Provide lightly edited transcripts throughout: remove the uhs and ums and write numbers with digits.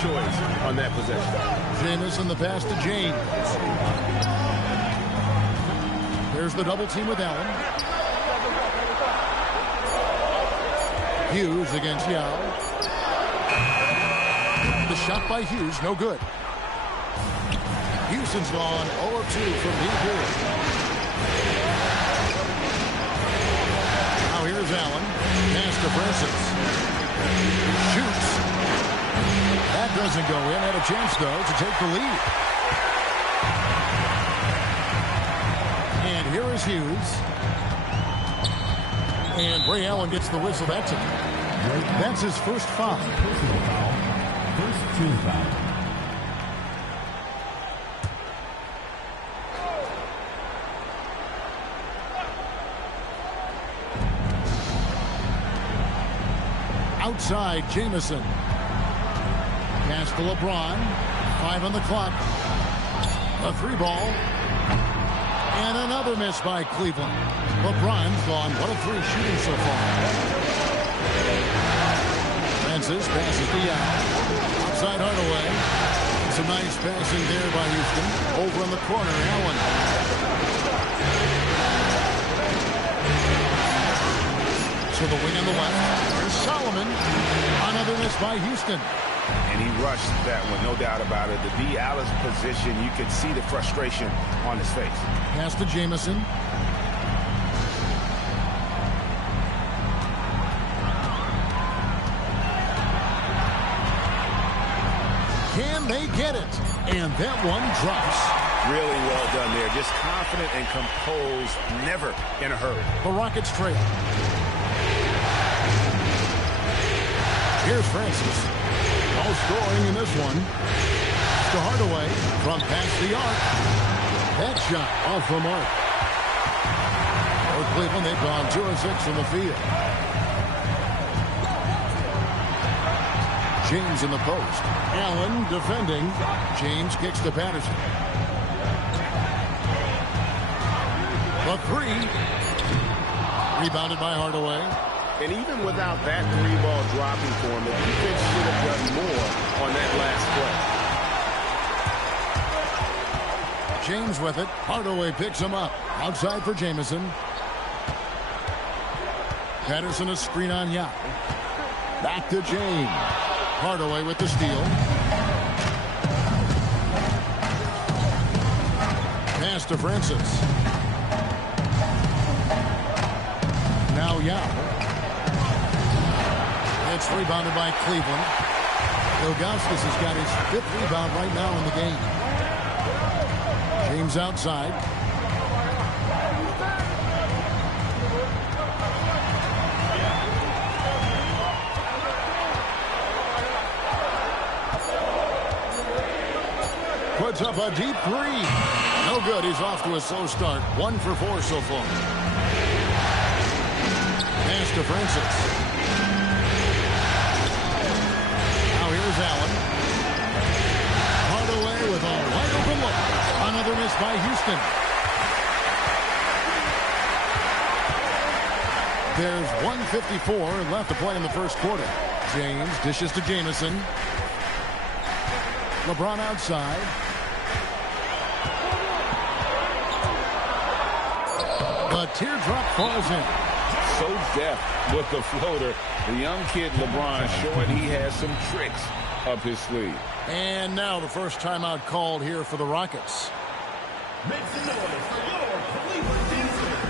choice on that possession. Jamison the pass to James. There's the double team with Allen. Hughes against Yao. The shot by Hughes, no good. Houston's gone 0 of 2 from deep here. Now here's Allen. Pass to Francis. Shoots. That doesn't go in. Had a chance, though, to take the lead. And here is Hughes. And Ray Allen gets the whistle. That's his first foul. Personal foul. First team foul. Outside, Jamison. Pass to LeBron. 5 on the clock. A 3-ball. And another miss by Cleveland. LeBron's gone 1 of 3 shooting so far. Francis passes to Yao. Outside Hardaway. Some nice passing there by Houston. Over in the corner, Allen. To the wing on the left. There's Solomon. Another miss by Houston. And he rushed that one, no doubt about it. The D. Allen's position, you could see the frustration on his face. Pass to Jamison. Can they get it? And that one drops. Really well done there. Just confident and composed, never in a hurry. The Rockets trail. Here's Francis. No scoring in this one. To Hardaway from past the arc. That shot off the mark. For Cleveland, they've gone 2 of 6 from the field. James in the post. Allen defending. James kicks to Patterson. The 3. Rebounded by Hardaway. And even without that 3-ball dropping for him, the defense should have done more on that last play. James with it. Hardaway picks him up. Outside for Jamison. Patterson a screen on Yao. Back to James. Hardaway with the steal. Pass to Francis. Now Yao. It's rebounded by Cleveland. Ilgauskas has got his 5th rebound right now in the game. James outside. Puts up a deep 3. No good. He's off to a slow start. 1 for 4 so far. Pass to Francis. Here's Allen. Hardaway with a wide open look. Another miss by Houston. There's 1:54 left to play in the first quarter. James dishes to Jamison. LeBron outside. The teardrop falls in. So deft with the floater. The young kid LeBron showing he has some tricks up his sleeve. And now the first timeout called here for the Rockets. Make some noise for your Cleveland Dancers.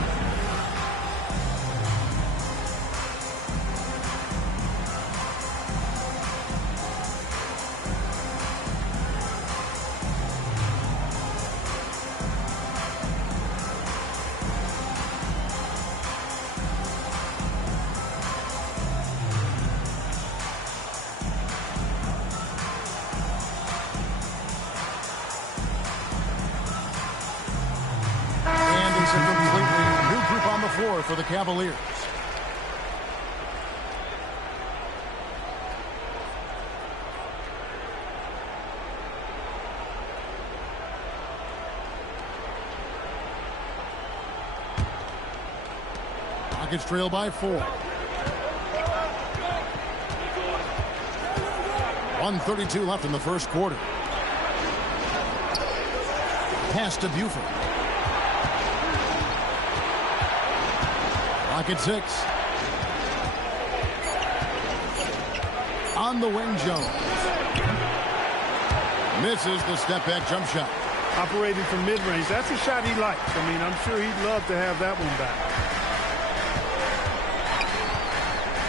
A completely new group on the floor for the Cavaliers. Rockets trail by 4. 1:32 left in the first quarter. Pass to Buford. Rocket 6. On the wing, Jones. Misses the step-back jump shot. Operating from mid-range. That's a shot he likes. I mean, I'm sure he'd love to have that one back.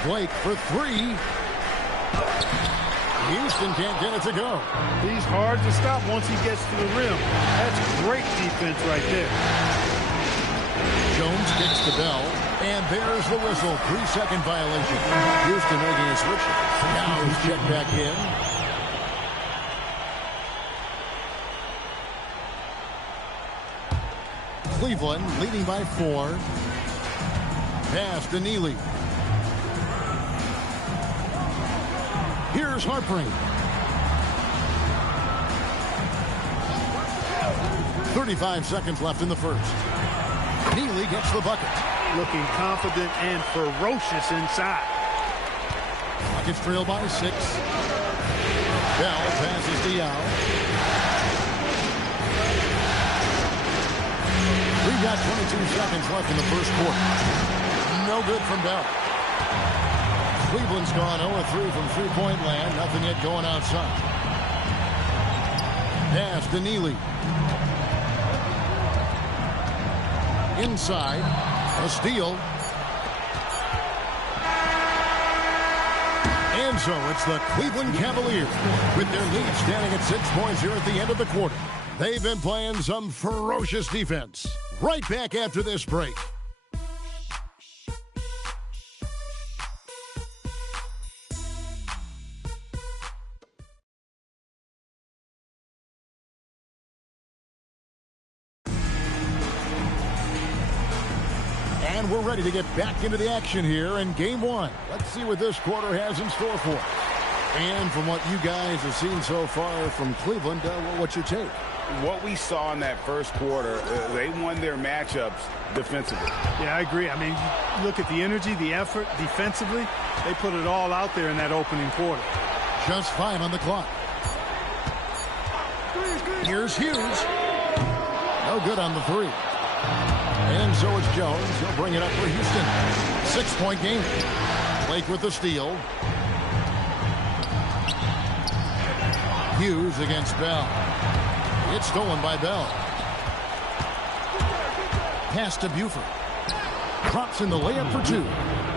Blake for 3. Houston can't get it to go. He's hard to stop once he gets to the rim. That's great defense right there. Jones kicks to Bell, and there's the whistle. 3-second violation. Houston making a switch. Now he's checked back in. Cleveland leading by 4. Pass to Neely. Here's Harpring. 35 seconds left in the first. Neely gets the bucket. Looking confident and ferocious inside. Rockets trail by 6. Bell passes to Yao. We've got 22 seconds left in the first quarter. No good from Bell. Cleveland's gone 0-3 from three-point land. Nothing yet going outside. Pass to Neely. Inside. A steal. And so it's the Cleveland Cavaliers with their lead standing at 6 points here at the end of the quarter. They've been playing some ferocious defense. Right back after this break. And we're ready to get back into the action here in Game 1. Let's see what this quarter has in store for us. And from what you guys have seen so far from Cleveland, what's your take? What we saw in that first quarter, they won their matchups defensively. Yeah, I agree. I mean, you look at the energy, the effort defensively. They put it all out there in that opening quarter. Just 5 on the clock. Here's Hughes. No good on the 3. And so is Jones. He'll bring it up for Houston. 6-point game. Blake with the steal. Hughes against Bell. It's stolen by Bell. Pass to Buford. Drops in the layup for 2.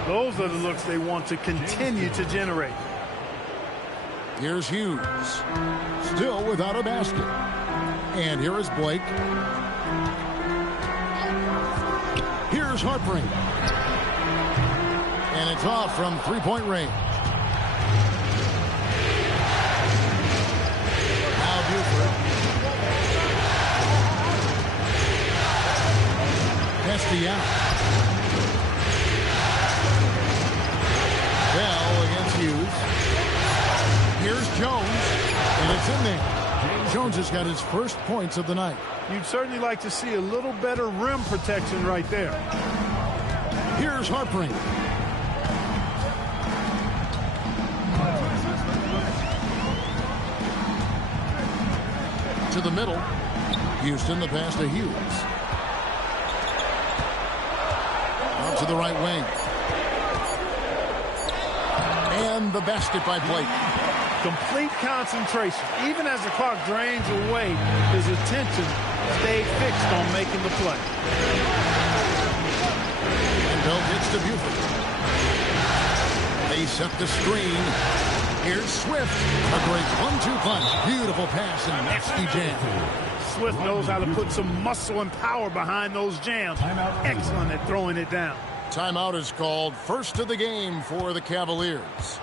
Those are the looks they want to continue to generate. Here's Hughes. Still without a basket. And here is Blake. Here's Harpring. And it's off from three-point range. Now Buford. Castillo. Bell against Hughes. Here's Jones. And it's in there. Jones has got his first points of the night. You'd certainly like to see a little better rim protection right there. Here's Harpring. To the middle. Houston, the pass to Hughes. Out to the right wing. And the basket by Blake. Complete concentration. Even as the clock drains away, his attention stayed fixed on making the play. And Bell gets to Buford. They set the screen. Here's Swift. A great 1-2 punch. Beautiful pass and nasty jam. Swift knows how to put some muscle and power behind those jams. Excellent at throwing it down. Timeout is called. First of the game for the Cavaliers.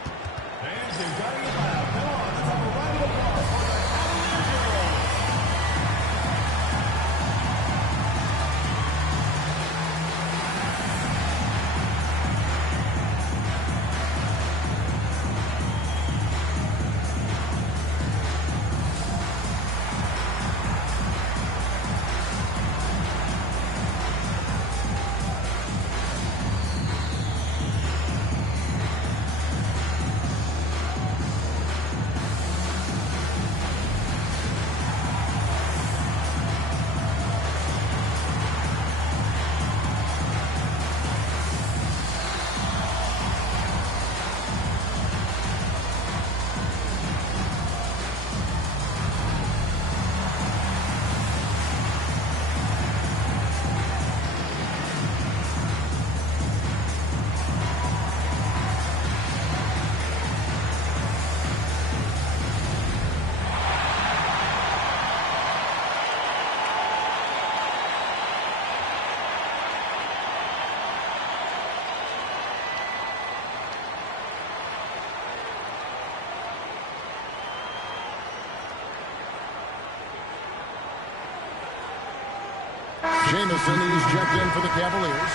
Jamison is checked in for the Cavaliers.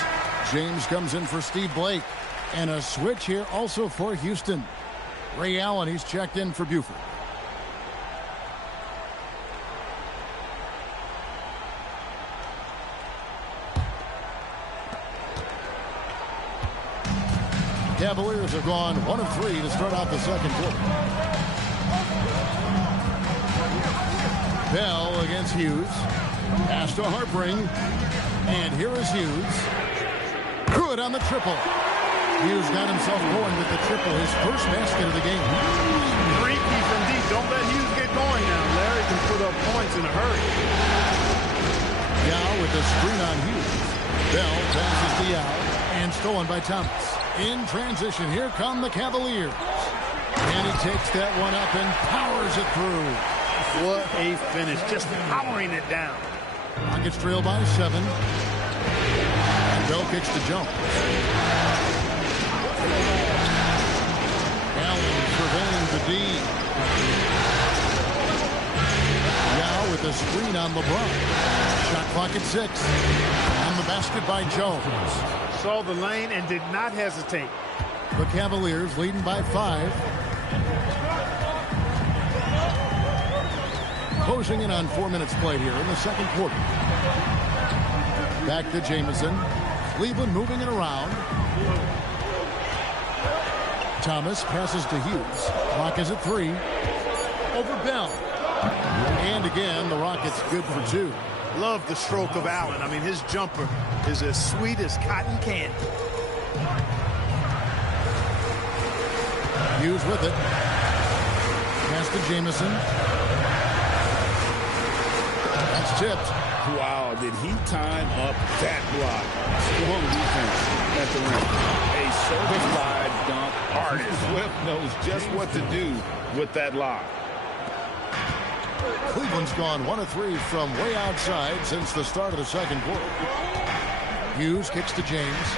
James comes in for Steve Blake. And a switch here also for Houston. Ray Allen, he's checked in for Buford. Cavaliers have gone 1 of 3 to start out the second quarter. Bell against Hughes. Pass to Harpring. And here is Hughes. Good on the triple. Hughes got himself going with the triple, his first basket of the game. Great defense indeed. Don't let Hughes get going now. Larry can put up points in a hurry. Yao with the screen on Hughes. Bell passes to Yao. And stolen by Thomas. In transition, here come the Cavaliers. And he takes that one up and powers it through. What a finish. Just powering it down. Rockets trail by 7. And Bell kicks to Jones. Allen surveying the D. Yao with the screen on LeBron. Shot clock at 6. On the basket by Jones. Saw the lane and did not hesitate. The Cavaliers leading by 5. Closing in on 4 minutes played here in the second quarter. Back to Jamison. Cleveland moving it around. Thomas passes to Hughes. Clock is at 3. Over Bell. And again, the Rockets good for 2. Love the stroke of Allen. I mean, his jumper is as sweet as cotton candy. Hughes with it. Pass to Jamison. That's tipped. Wow, did he time up that block? Strong defense at the rim. A certified dunk artist. Swift knows just what to do with that lob. Cleveland's gone 1 of 3 from way outside since the start of the second quarter. Hughes kicks to James.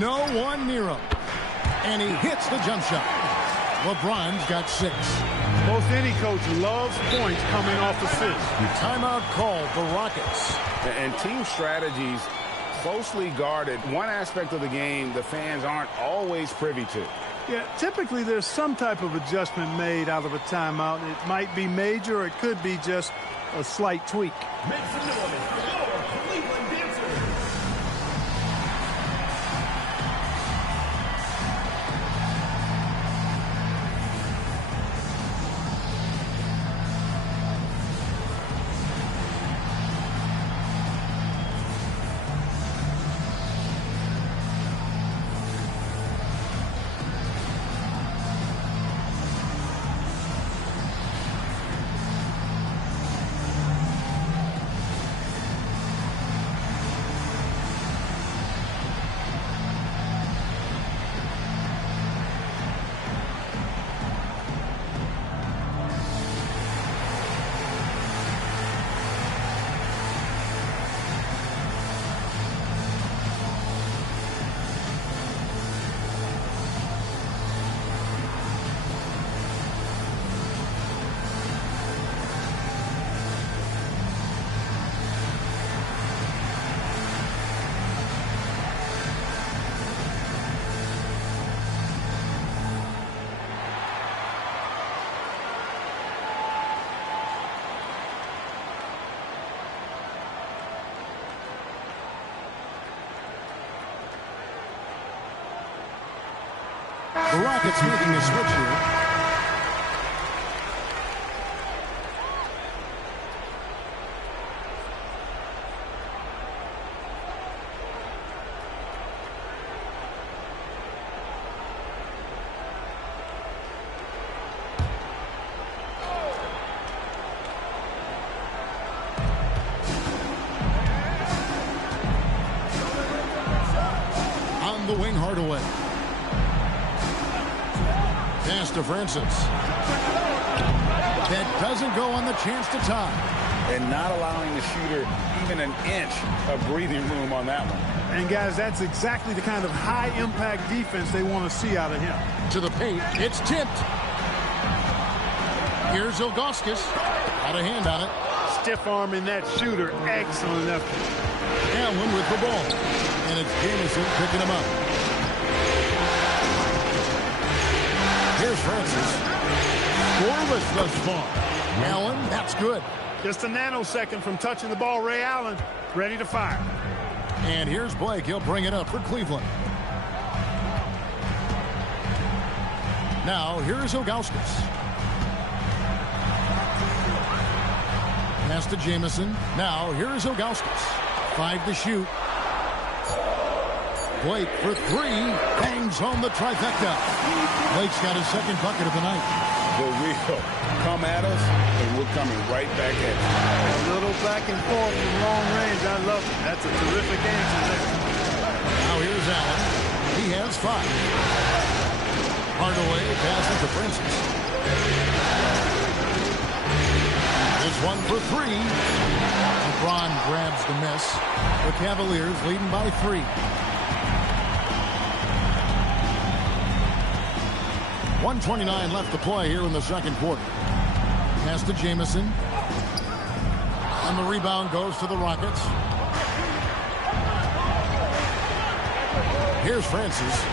No one near him. And he hits the jump shot. LeBron's got 6. Most any coach loves points coming off assists. Timeout called the Rockets. And team strategies closely guarded. One aspect of the game the fans aren't always privy to. Yeah, typically there's some type of adjustment made out of a timeout. It might be major, or it could be just a slight tweak. Make some noise for your Cleveland dancers. The Rockets making a switch here. On the wing, Hardaway. Pass to Francis. That doesn't go on the chance to tie. And not allowing the shooter even an inch of breathing room on that one. And, guys, that's exactly the kind of high-impact defense they want to see out of him. To the paint. It's tipped. Here's Ilgauskas. Got a hand on it. stiff-arming that shooter. Excellent effort. Allen with the ball. And it's Jamison picking him up. Here's Francis. Scoreless thus far. Allen, that's good. Just a nanosecond from touching the ball. Ray Allen ready to fire. And here's Blake. He'll bring it up for Cleveland. Now, here's Ilgauskas. Pass to Jamison. Now, here's Ilgauskas. 5 to shoot. Blake for 3. Bangs home the trifecta. Blake's got his second bucket of the night. The wheel. Come at us, and we're coming right back at you. A little back and forth from long range. I love it. That's a terrific answer there. Now here's Allen. He has 5. Hardaway passes to Francis. This one for 3. LeBron grabs the miss. The Cavaliers leading by 3. .129 left to play here in the second quarter. Pass to Jamison. And the rebound goes to the Rockets. Here's Francis.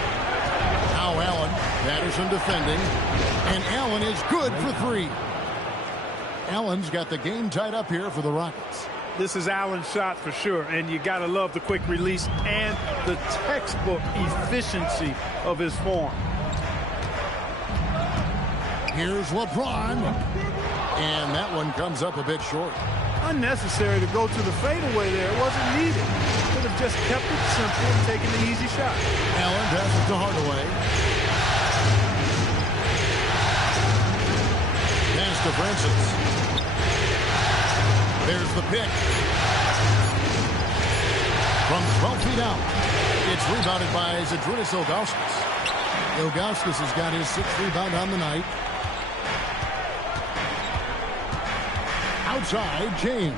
Now Allen. Patterson defending. And Allen is good for 3. Allen's got the game tied up here for the Rockets. This is Allen's shot for sure, and you got to love the quick release and the textbook efficiency of his form. Here's LeBron. And that one comes up a bit short. Unnecessary to go to the fadeaway there. It wasn't needed. Could have just kept it simple and taken the easy shot. Allen passes to Hardaway. Pass to Francis. There's the pick. From 12 feet out. It's rebounded by Zydrunas Ilgauskas. Ilgauskas has got his 6th rebound on the night. Outside, James.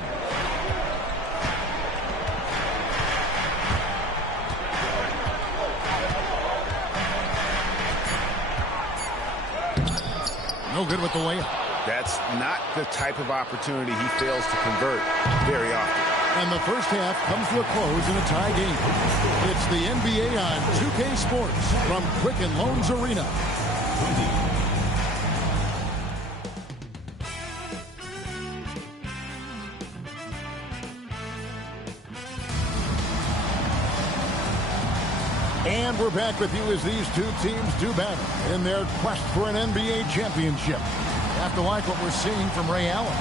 No good with the layup. That's not the type of opportunity he fails to convert very often. And the first half comes to a close in a tie game. It's the NBA on 2K Sports from Quicken Loans Arena. And we're back with you as these two teams do battle in their quest for an NBA championship. Have to like what we're seeing from Ray Allen.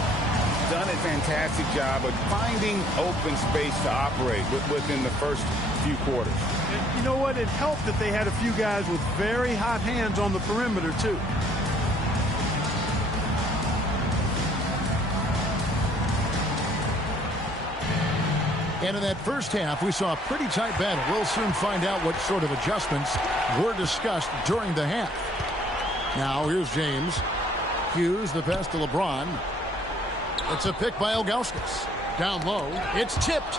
Done a fantastic job of finding open space to operate within the first few quarters. And you know what? It helped that they had a few guys with very hot hands on the perimeter, too. And in that first half, we saw a pretty tight battle. We'll soon find out what sort of adjustments were discussed during the half. Now, here's James. Hughes, the pass to LeBron. It's a pick by Ilgauskas. Down low. It's tipped.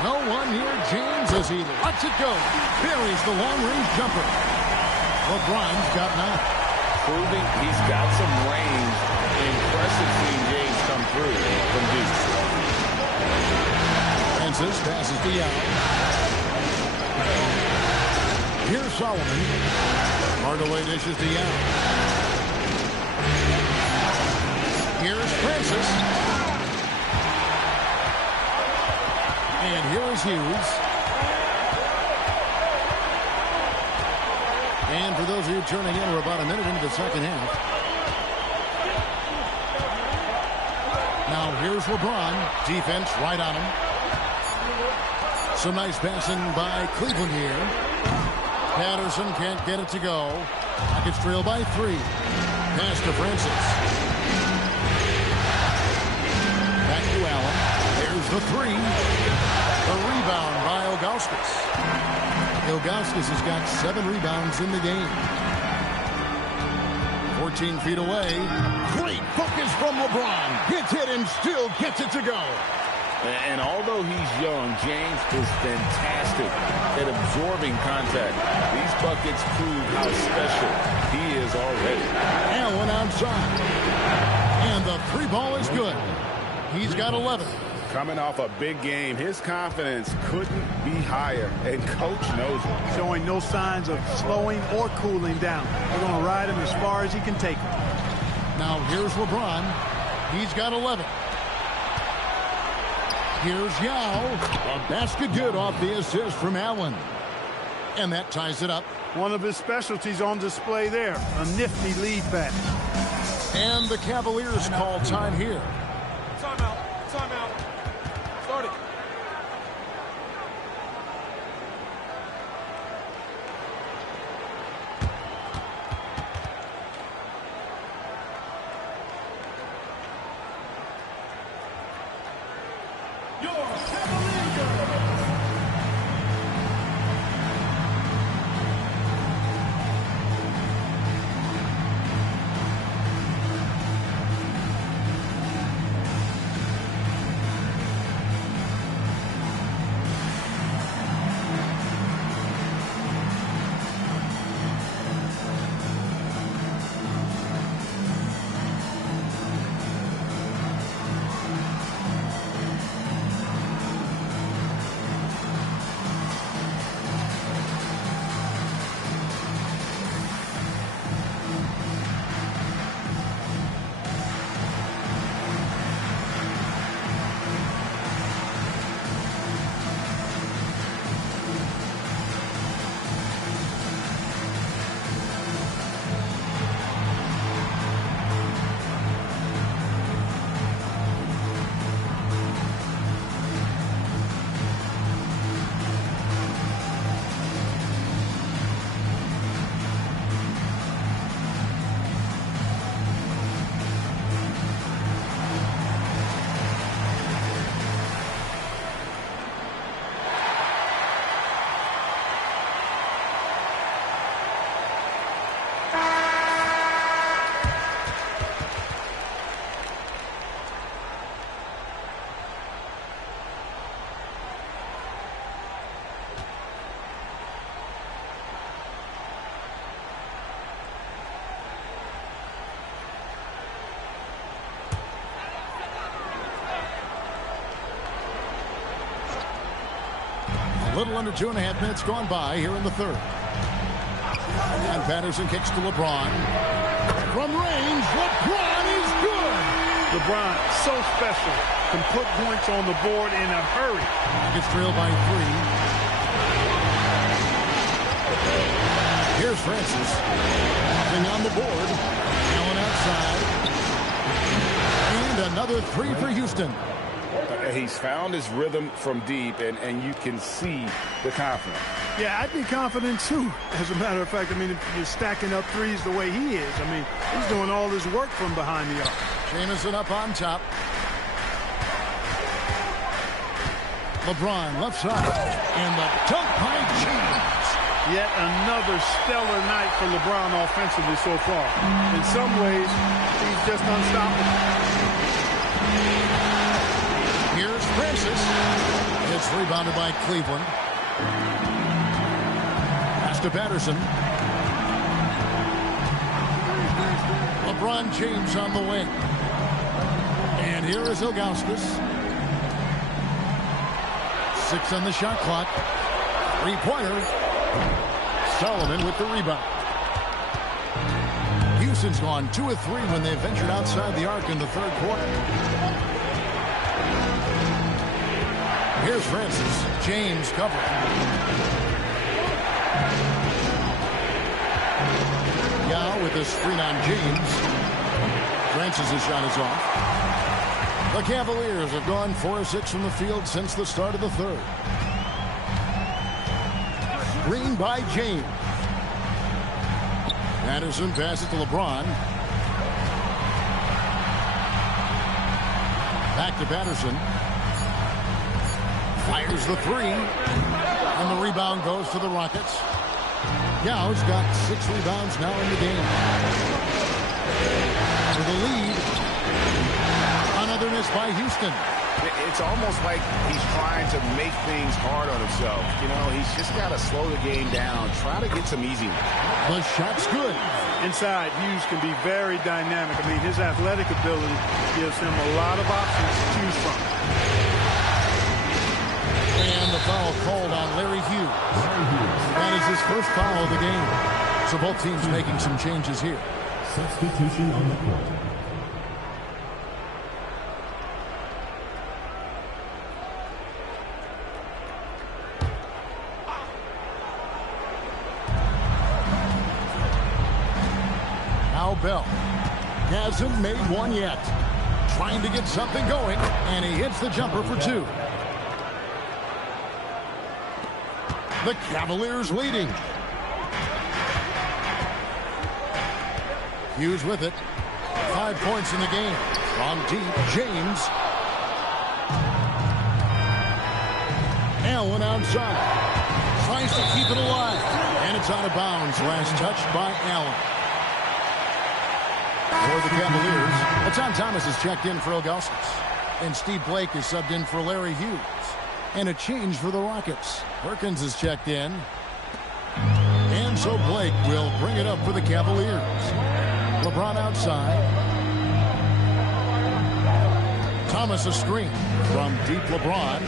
No one near James as he lets it go. Buries the long-range jumper. LeBron's got 9. Proving he's got some range. Impressive seeing James come through from deep. Francis passes to Young. Here's Solomon. Hardaway dishes to Young. Here's Francis. And here is Hughes. And for those of you tuning in, we're about a minute into the second half. Now here's LeBron. Defense right on him. Some nice passing by Cleveland here. Patterson can't get it to go. Rockets trail by 3. Pass to Francis. Back to Allen. There's the 3. The rebound by Ilgauskas. Ilgauskas has got 7 rebounds in the game. 14 feet away. Great focus from LeBron. Gets hit and still gets it to go. And although he's young, James is fantastic at absorbing contact. These buckets prove how special he is already. Allen outside. And the Three ball is good. He's got 11. Coming off a big game, his confidence couldn't be higher, and coach knows it. Showing no signs of slowing or cooling down. They're going to ride him as far as he can take him. Now here's LeBron. He's got 11. Here's Yao. A basket good off the assist from Allen. And that ties it up. One of his specialties on display there. A nifty lead pass. And the Cavaliers call time here. Timeout. Timeout. Start it. A little under 2.5 minutes gone by here in the third. And Patterson kicks to LeBron. From range, LeBron is good. LeBron, so special. Can put points on the board in a hurry. Gets trailed by 3. Here's Francis. Nothing on the board. Allen outside. And another 3 for Houston. He's found his rhythm from deep, and you can see the confidence. Yeah, I'd be confident, too. As a matter of fact, I mean, if you're stacking up threes the way he is, I mean, he's doing all his work from behind the arc. Jamison up on top. LeBron left side. And the dunk by James. Yet another stellar night for LeBron offensively so far. In some ways, he's just unstoppable. Here's Francis. It's rebounded by Cleveland. Pass to Patterson. LeBron James on the wing. And here is Ilgauskas. 6 on the shot clock. 3-pointer. Solomon with the rebound. Houston's gone 2 of 3 when they ventured outside the arc in the third quarter. Here's Francis. James covering. Yao with the screen on James. Francis' shot is off. The Cavaliers have gone 4 of 6 from the field since the start of the third. Green by James. Patterson passes to LeBron. Back to Patterson. Fires the 3. And the rebound goes to the Rockets. Yao's got 6 rebounds now in the game. For the lead. Another miss by Houston. It's almost like he's trying to make things hard on himself. You know, he's just got to slow the game down. Try to get some easy. The shot's good. Inside, Hughes can be very dynamic. I mean, his athletic ability gives him a lot of options to choose from. And the foul called on Larry Hughes. That is his first foul of the game. So both teams making some changes here. Substitution on the court. Now Bell hasn't made one yet. Trying to get something going, and he hits the jumper for two. The Cavaliers leading. Hughes with it. 5 points in the game. From deep, James. Allen outside. Tries to keep it alive. And it's out of bounds. Last touch by Allen. For the Cavaliers, Atan Thomas is checked in for Ilgauskas. And Steve Blake is subbed in for Larry Hughes. And a change for the Rockets. Perkins is checked in. And so Blake will bring it up for the Cavaliers. LeBron outside. Thomas a screen from deep LeBron.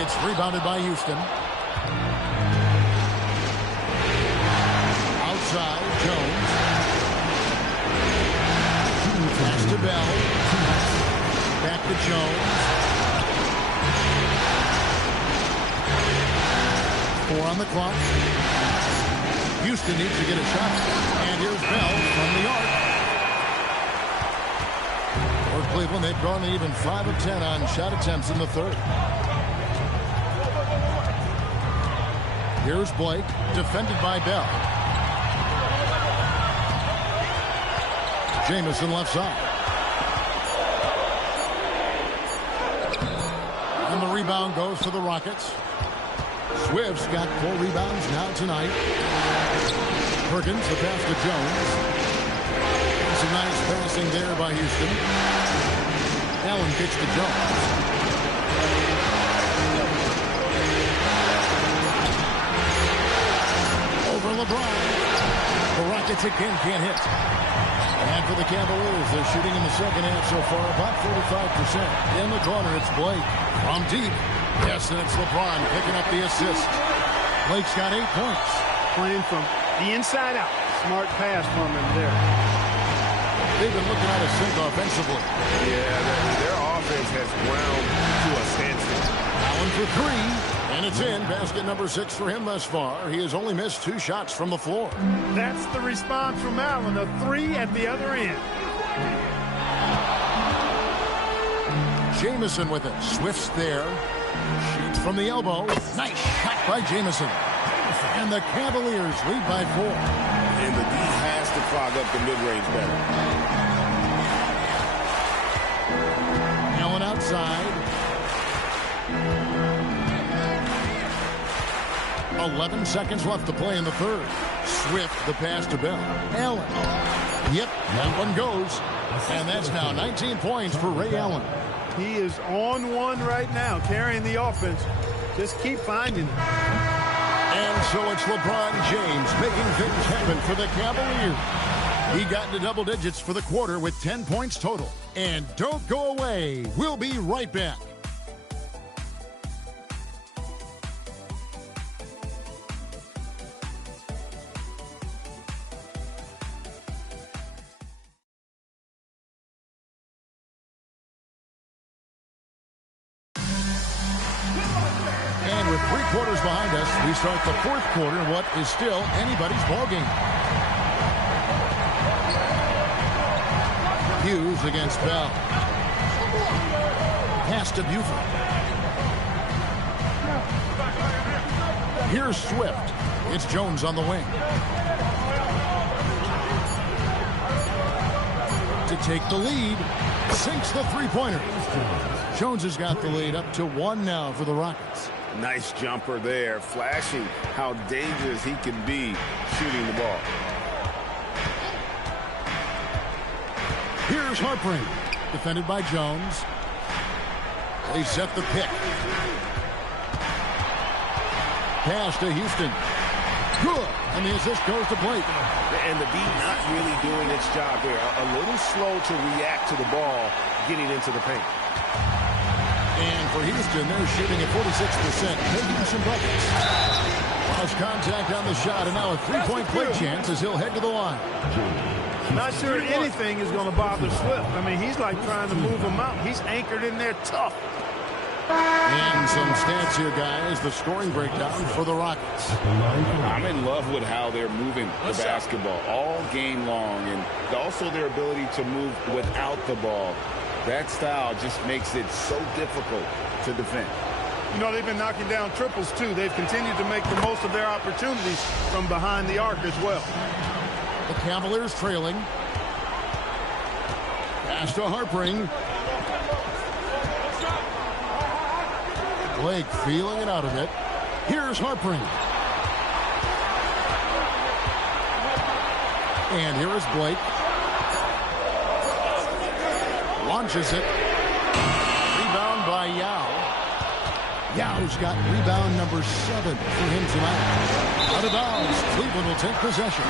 It's rebounded by Houston. Outside, Jones. Pass to Bell. Back to Jones. 4 on the clock. Houston needs to get a shot. And here's Bell from the arc. For Cleveland, they've gone even 5 of 10 on shot attempts in the third. Here's Blake, defended by Bell. Jamison left side. And the rebound goes to the Rockets. Swift's got 4 rebounds now tonight. Perkins, the pass to Jones. Some nice passing there by Houston. Allen kicks to Jones. Over LeBron. The Rockets again can't hit. And for the Cavaliers, they're shooting in the second half so far about 45%. In the corner, it's Blake. From deep. Yes, and it's LeBron picking up the assist. Blake's got 8 points. Playing from the inside out. Smart pass from him there. They've been looking out of sync offensively. Yeah, their offense has ground to a standstill. Allen for 3, and it's in. Basket number 6 for him thus far. He has only missed 2 shots from the floor. That's the response from Allen. A 3 at the other end. Jamison with it. Swift's there. Shoots from the elbow. Nice shot by Jamison. And the Cavaliers lead by 4. And the D has to clog up the mid-range better. Allen outside. 11 seconds left to play in the third. Swift, the pass to Bell. Allen. Yep, that one goes. And that's now 19 points for Ray Allen. He is on one right now, carrying the offense. Just keep finding it. And so it's LeBron James making things happen for the Cavaliers. He got into double digits for the quarter with 10 points total. And don't go away. We'll be right back. And with 3 quarters behind us, we start the fourth quarter in what is still anybody's ballgame. Hughes against Bell. Pass to Buford. Here's Swift. It's Jones on the wing. To take the lead. Sinks the three-pointer. Jones has got the lead up to 1 now for the Rockets. Nice jumper there, flashing how dangerous he can be shooting the ball. Here's Harpring, defended by Jones. They set the pick. Pass to Houston. Good. And the assist goes to Blake. And the D not really doing its job there. A little slow to react to the ball getting into the paint. And for Houston, they're shooting at 46%, making some buckets. Lost contact on the shot, and now a three-point play chance as he'll head to the line. Not sure anything is going to bother Swift. I mean, he's like trying to move him out. He's anchored in there tough. And some stats here, guys. The scoring breakdown for the Rockets. I'm in love with how they're moving the basketball all game long, and also their ability to move without the ball. That style just makes it so difficult to defend. You know, they've been knocking down triples, too. They've continued to make the most of their opportunities from behind the arc as well. The Cavaliers trailing. Pass to Harpring. Blake feeling it out of it. Here's Harpring. And here is Blake. Launches it. Rebound by Yao. Yao's got rebound number 7 for him tonight. Out of bounds. Cleveland will take possession.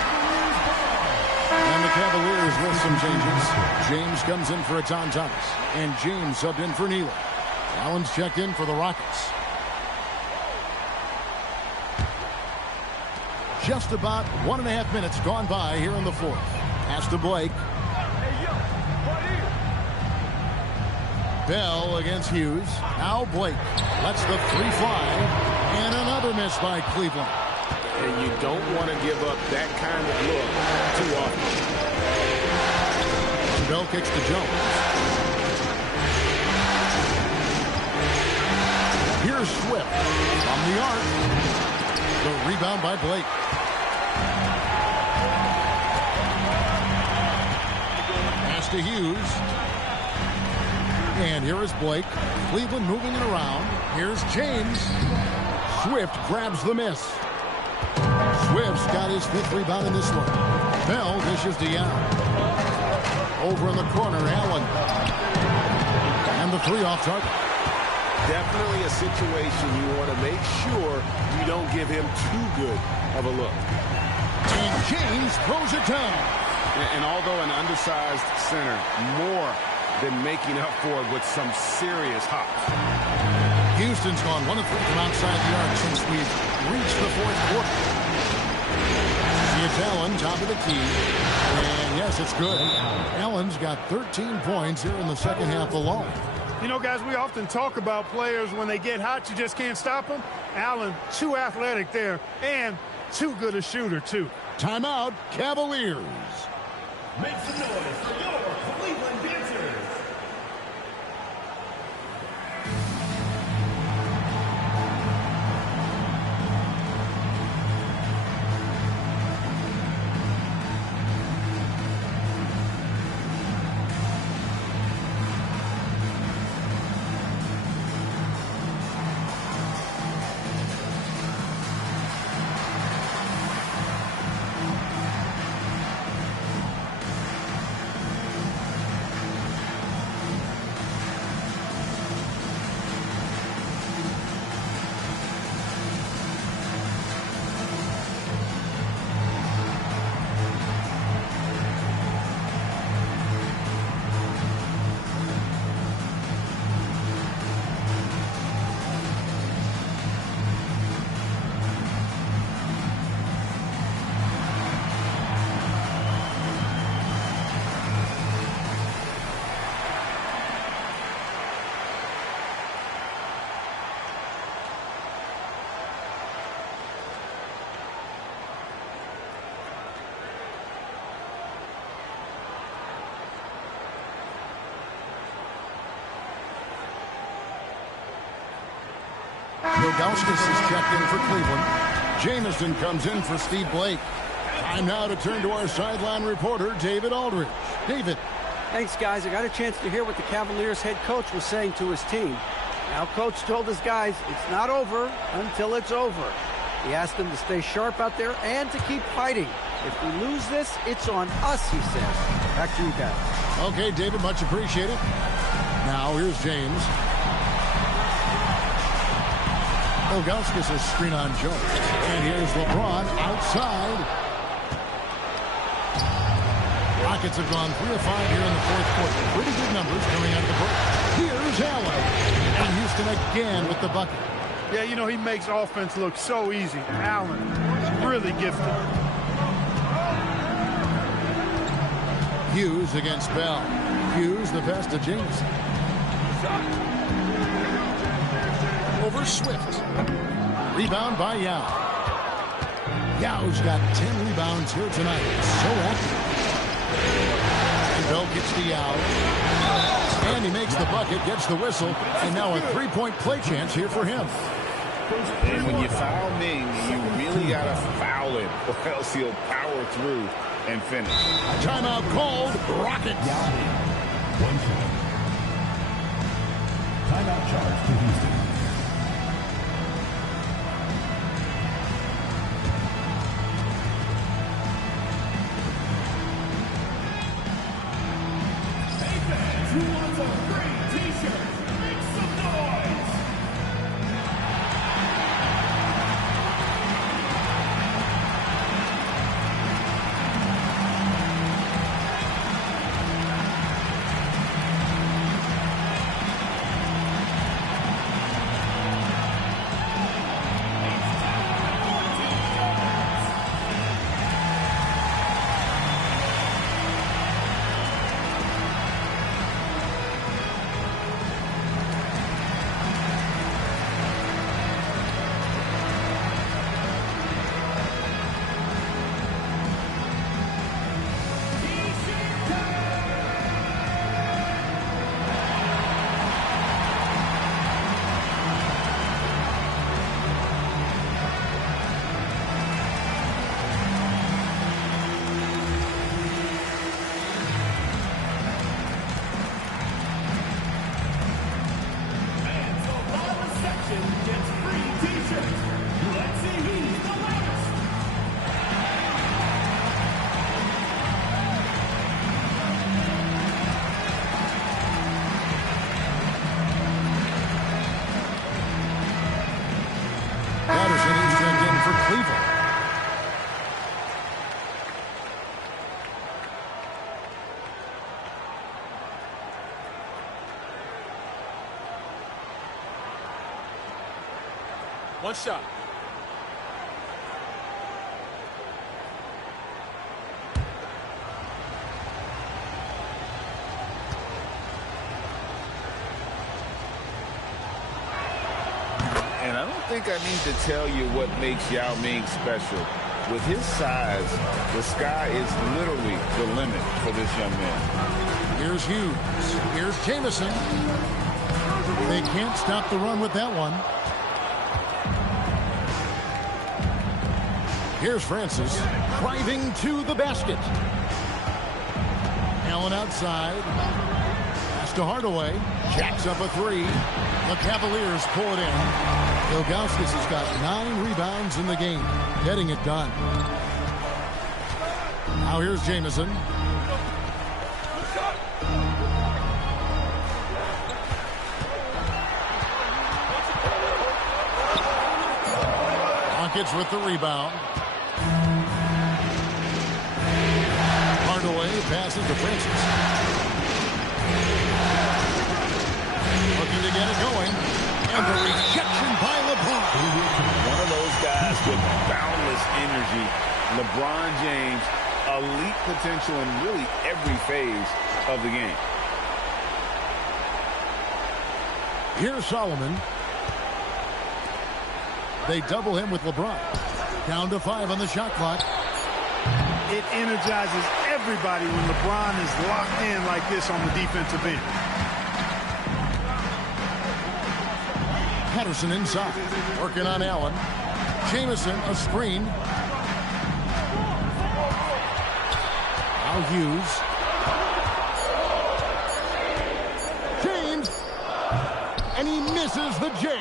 And the Cavaliers with some changes. James comes in for Etan Thomas. And James subbed in for Nealon. Allen's checked in for the Rockets. Just about 1.5 minutes gone by here in the fourth. Pass to Blake. Bell against Hughes. Now Blake lets the three fly. And another miss by Cleveland. And you don't want to give up that kind of look too often. Bell kicks to Jones. Here's Swift from the arc. The rebound by Blake. Pass to Hughes. And here is Blake. Cleveland moving it around. Here's James. Swift grabs the miss. Swift's got his 5th rebound in this one. Bell dishes to Young. Over in the corner, Allen. And the 3 off target. Definitely a situation you want to make sure you don't give him too good of a look. And James throws it down. And although an undersized center, more than making up for it with some serious hops. Houston's gone 1 of 3 from outside the arc since we've reached the 4th quarter. It's Allen, top of the key. And yes, it's good. Allen's got 13 points here in the second half alone. You know, guys, we often talk about players when they get hot, you just can't stop them. Allen, too athletic there, and too good a shooter, too. Timeout, Cavaliers. Make some noise for your Cleveland Dancers. Ilgauskas is checked in for Cleveland. Jamison comes in for Steve Blake. Time now to turn to our sideline reporter, David Aldridge. David. Thanks, guys. I got a chance to hear what the Cavaliers head coach was saying to his team. Now, coach told his guys it's not over until it's over. He asked them to stay sharp out there and to keep fighting. If we lose this, it's on us, he says. Back to you guys. Okay, David, much appreciated. Now, here's James. Ilgauskas a screen on Jones. And here's LeBron outside. Rockets have gone 3 of 5 here in the fourth quarter. Pretty good numbers coming out of the break. Here's Allen. And Houston again with the bucket. Yeah, you know, he makes offense look so easy. Allen, really gifted. Hughes against Bell. Hughes the pass to James. Over Swift. Rebound by Yao. Yao's got 10 rebounds here tonight. So active. And Bell gets to Yao. And he makes the bucket, gets the whistle, and now a three-point play chance here for him. And when you foul Ming, you really got to foul him, or else he'll power through and finish. Timeout called. Rockets. One shot. Timeout charge to Houston. Who wants a free t-shirt? Make some noise! Patterson is checked in for Cleveland. One shot. And I don't think I need to tell you what makes Yao Ming special. With his size, the sky is literally the limit for this young man. Here's Hughes. Here's Jamison. They can't stop the run with that one. Here's Francis driving to the basket. Allen outside. Pass to Hardaway. Jacks up a three. The Cavaliers pull it in. Ilgauskas has got 9 rebounds in the game, getting it done. Now here's Jamison. Rockets with the rebound. Hardaway passes to Francis. Looking to get it going. And the rejection by LeBron. One of those guys with boundless energy. LeBron James, elite potential in really every phase of the game. Here's Solomon. They double him with LeBron. Down to 5 on the shot clock. It energizes everybody when LeBron is locked in like this on the defensive end. Patterson inside. Working on Allen. Jamison, a screen. Now Hughes. James. And he misses the J.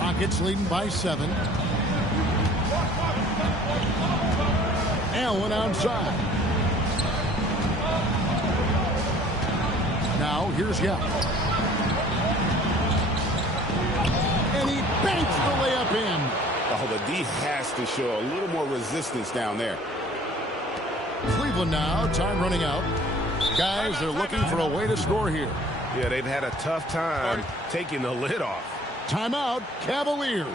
Rockets leading by 7. Allen outside. Now here's Yao. And he banks the layup in. Oh, the D has to show a little more resistance down there. Cleveland now, time running out. Guys, they're looking for a way to score here. Yeah, they've had a tough time taking the lid off. Timeout, Cavaliers.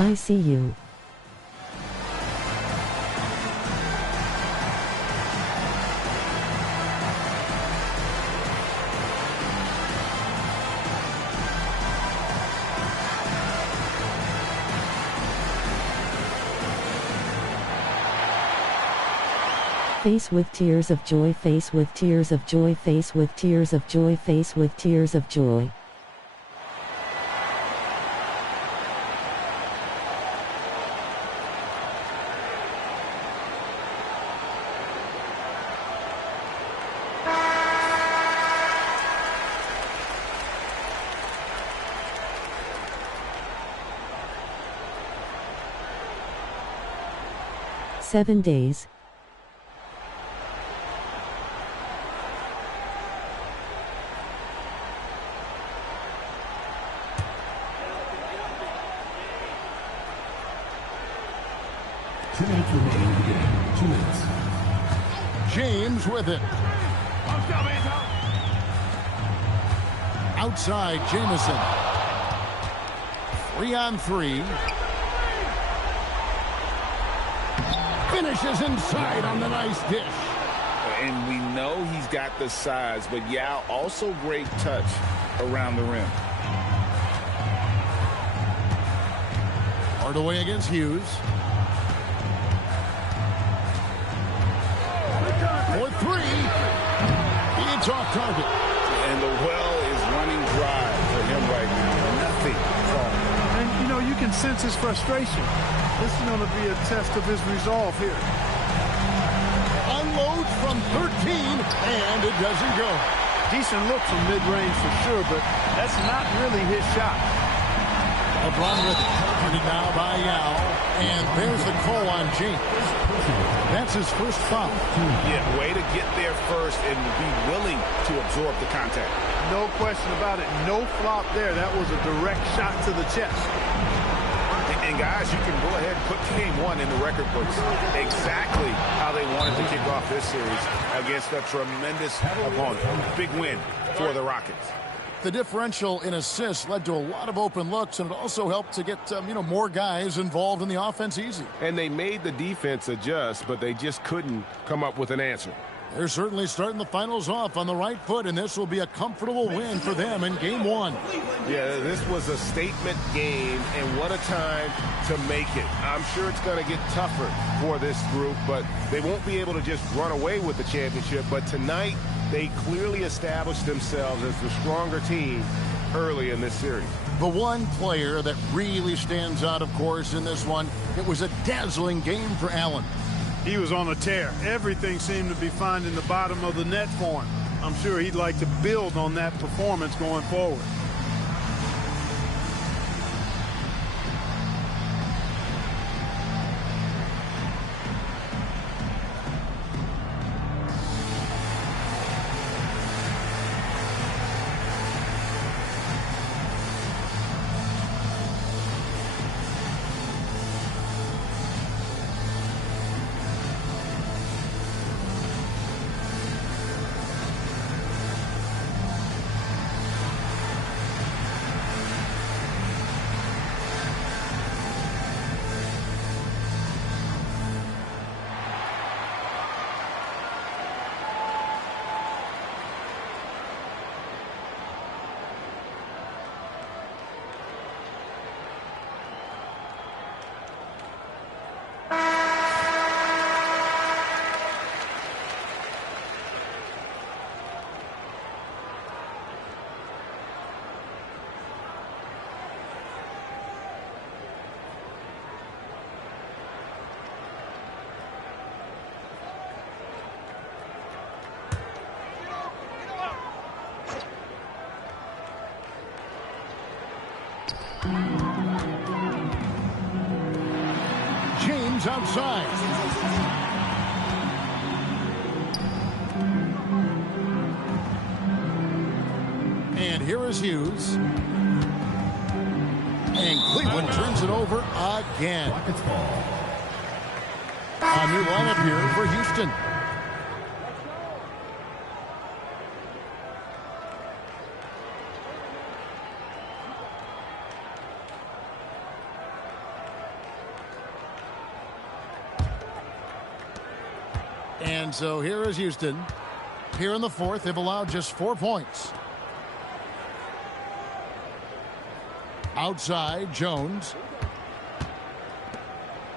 I see you. Face with tears of joy, face with tears of joy, face with tears of joy, face with tears of joy. "7 days. James with it. Outside, Jamison. 3-on-3. Finishes inside on the nice dish. And we know he's got the size, but Yao also great touch around the rim. Hardaway against Hughes. For three. It's off target. And the well is running dry for him right now. Nothing falling. And, you know, you can sense his frustration. This is going to be a test of his resolve here. Unloads from 13, and it doesn't go. Decent look from mid-range for sure, but that's not really his shot. LeBron with it. Covered now by Yao. And there's the call on James. That's his first foul. Yeah, way to get there first and be willing to absorb the contact. No question about it. No flop there. That was a direct shot to the chest. And guys, you can go ahead and put game one in the record books. Exactly how they wanted to kick off this series against a tremendous opponent. Big win for the Rockets. The differential in assists led to a lot of open looks, and it also helped to get more guys involved in the offense easy. And they made the defense adjust, but they just couldn't come up with an answer. They're certainly starting the finals off on the right foot, and this will be a comfortable win for them in game one. Yeah, this was a statement game, and what a time to make it. I'm sure it's going to get tougher for this group, but they won't be able to just run away with the championship. But tonight, they clearly established themselves as the stronger team early in this series. The one player that really stands out, of course, in this one, it was a dazzling game for Allen. He was on a tear. Everything seemed to be finding the bottom of the net for him. I'm sure he'd like to build on that performance going forward. James outside. And here is Hughes. And Cleveland turns it over again. Rockets ball. A new lineup here for Houston. And so here is Houston. Here in the fourth, they've allowed just 4 points. Outside, Jones.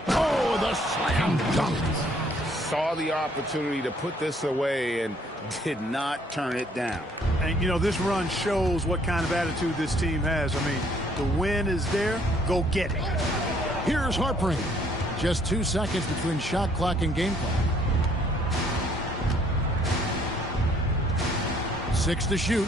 Oh, the slam dunk. Saw the opportunity to put this away and did not turn it down. And, you know, this run shows what kind of attitude this team has. I mean, the win is there. Go get it. Here's Harpering. Just 2 seconds between shot clock and game clock. 6 to shoot.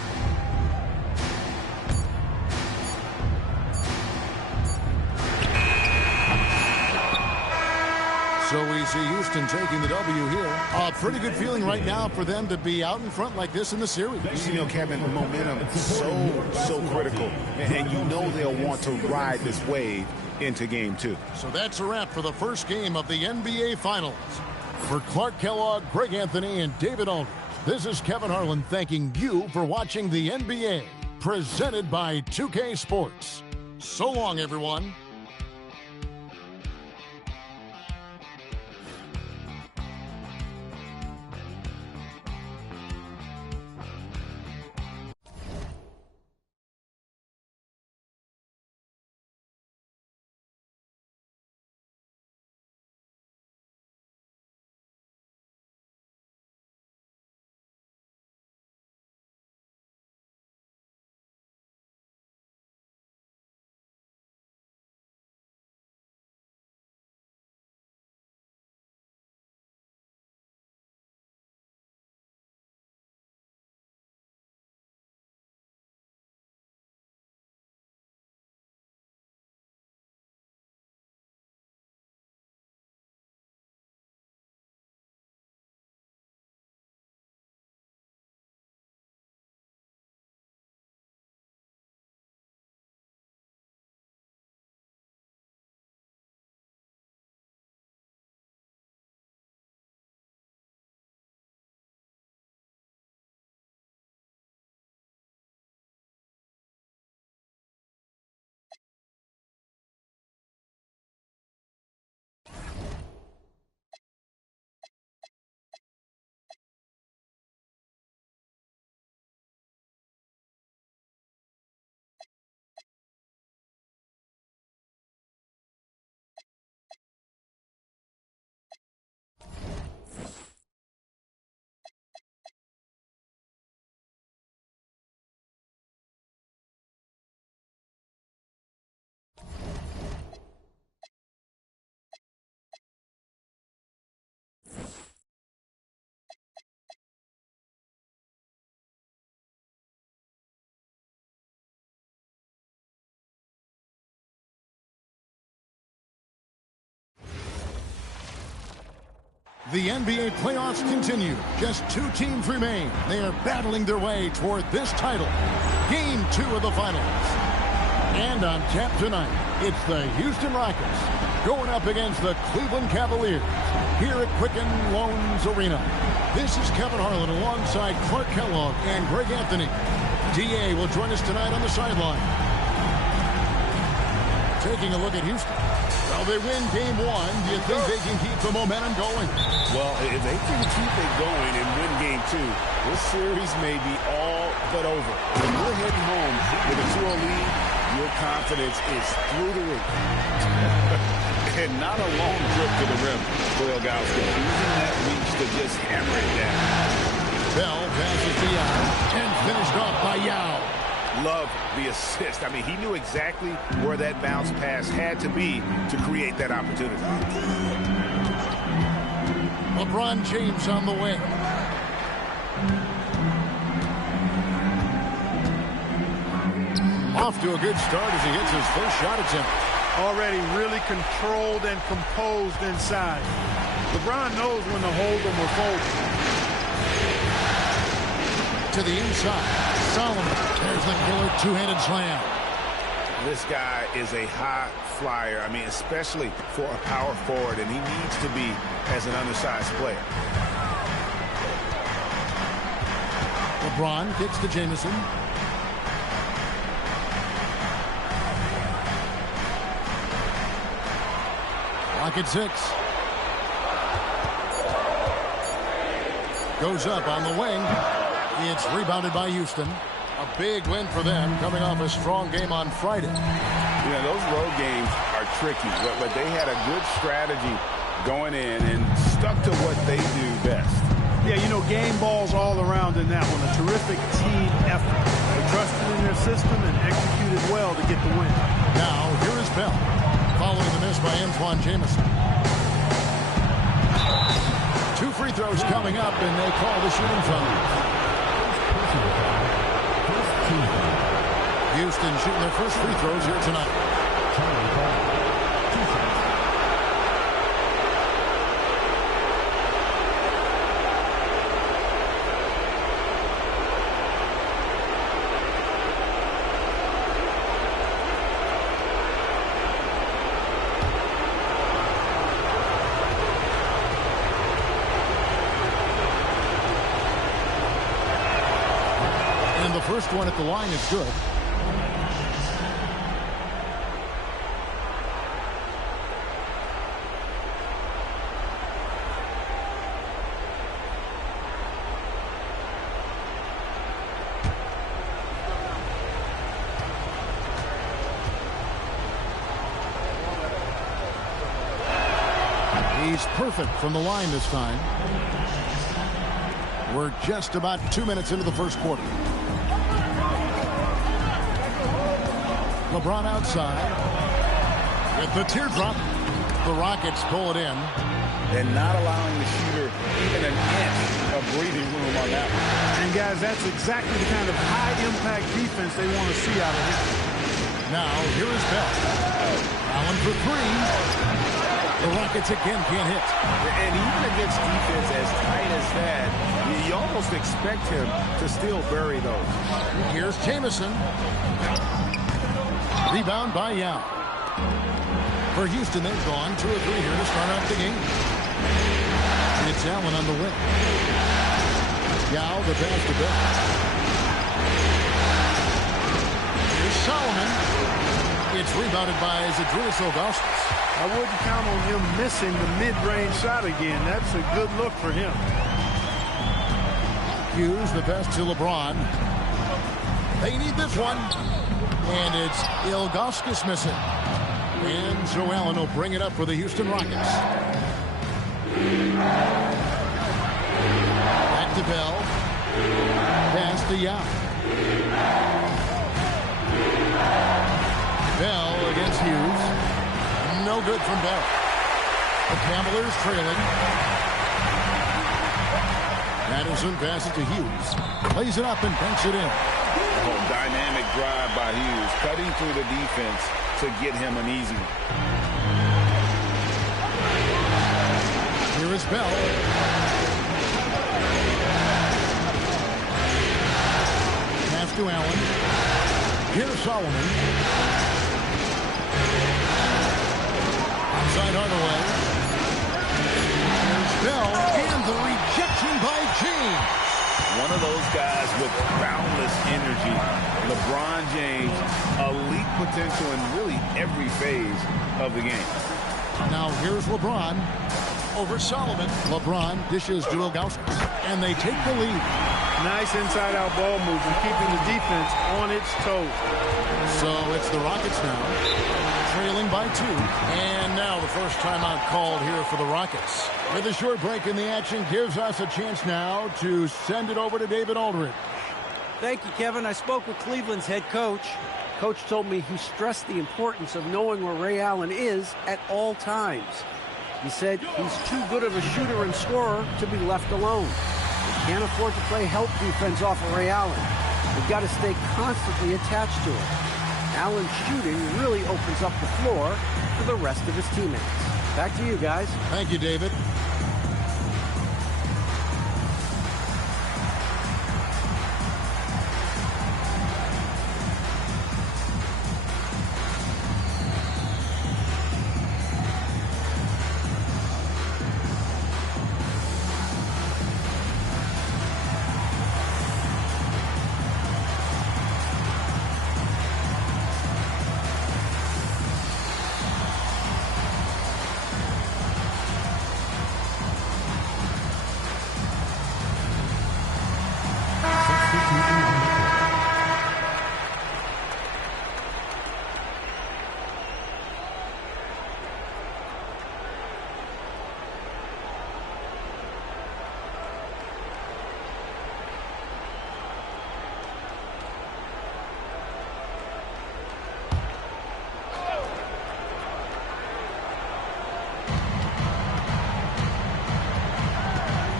So we see Houston taking the W here. A pretty good feeling right now for them to be out in front like this in the series. You know, Kevin, momentum is so critical. And you know they'll want to ride this wave into game 2. So that's a wrap for the first game of the NBA Finals. For Clark Kellogg, Greg Anthony, and David Aldridge, this is Kevin Harlan thanking you for watching the NBA, presented by 2K Sports. So long, everyone. The NBA playoffs continue. Just 2 teams remain. They are battling their way toward this title. Game 2 of the finals. And on tap tonight, it's the Houston Rockets going up against the Cleveland Cavaliers here at Quicken Loans Arena. This is Kevin Harlan alongside Clark Kellogg and Greg Anthony. DA will join us tonight on the sideline. Taking a look at Houston. Well, they win game 1. Do you think they can keep the momentum going? Well, if they can keep it going and win game 2, this series may be all but over. When you're heading home with a 2-0 lead, your confidence is through the roof. And not a long trip to the rim for Ilgauskas. Using that reach to just hammer it down. Bell passes to Yao and finished off by Yao. Love the assist. I mean, he knew exactly where that bounce pass had to be to create that opportunity. LeBron James on the way. Off to a good start as he hits his first shot attempt. Already really controlled and composed inside. LeBron knows when to hold them or fold them. To the inside. Solomon. There's the killer two-handed slam. This guy is a high flyer. I mean, especially for a power forward, and he needs to be as an undersized player. LeBron kicks to Jamison. Rocket 6. Goes up on the wing. It's rebounded by Houston. A big win for them, coming off a strong game on Friday. You know, those road games are tricky, but they had a good strategy going in and stuck to what they do best. Yeah, you know, game balls all around in that one. A terrific team effort. They trusted in their system and executed well to get the win. Now, here is Bell, following the miss by Antoine Jamison. 2 free throws coming up, and they call the shooting foul. Houston shooting their first free throws here tonight. And the first one at the line is good. He's perfect from the line this time. We're just about 2 minutes into the first quarter. LeBron outside with the teardrop. The Rockets pull it in. And not allowing the shooter even an inch of breathing room on that one. And guys, that's exactly the kind of high-impact defense they want to see out of him. Now, here is Bell. Allen for 3. The Rockets again can't hit. And even against defense as tight as that, you almost expect him to still bury those. Here's Jamison. Rebound by Yao. For Houston, they've gone 2 or 3 here to start out the game. It's Allen on the wing. Yao, the pass to Bell. Here's Solomon. It's rebounded by Zydrunas Ilgauskas. I wouldn't count on him missing the mid-range shot again. That's a good look for him. Hughes, the pass to LeBron. They need this one. And it's Ilgauskas missing. And Joe Allen will bring it up for the Houston Rockets. Back to Bell. Pass to Yao. Bell against Hughes. No good from Bell. The Cavaliers trailing. Madison passes to Hughes. Plays it up and banks it in. Dynamic drive by Hughes, cutting through the defense to get him an easy one. Here is Bell. Pass to Allen. Here's Solomon. Outside Hardaway. Here's Bell, and the rejection by James. One of those guys with boundless energy. LeBron James, elite potential in really every phase of the game. Now here's LeBron over Solomon. LeBron dishes to Ilgauskas, and they take the lead. Nice inside-out ball movement, keeping the defense on its toes. So it's the Rockets now, trailing by 2. And now the first timeout called here for the Rockets. With a short break in the action, gives us a chance now to send it over to David Aldridge. Thank you, Kevin. I spoke with Cleveland's head coach. Coach told me he stressed the importance of knowing where Ray Allen is at all times. He said he's too good of a shooter and scorer to be left alone. We can't afford to play help defense off of Ray Allen. We've got to stay constantly attached to him. Allen's shooting really opens up the floor for the rest of his teammates. Back to you guys. Thank you, David.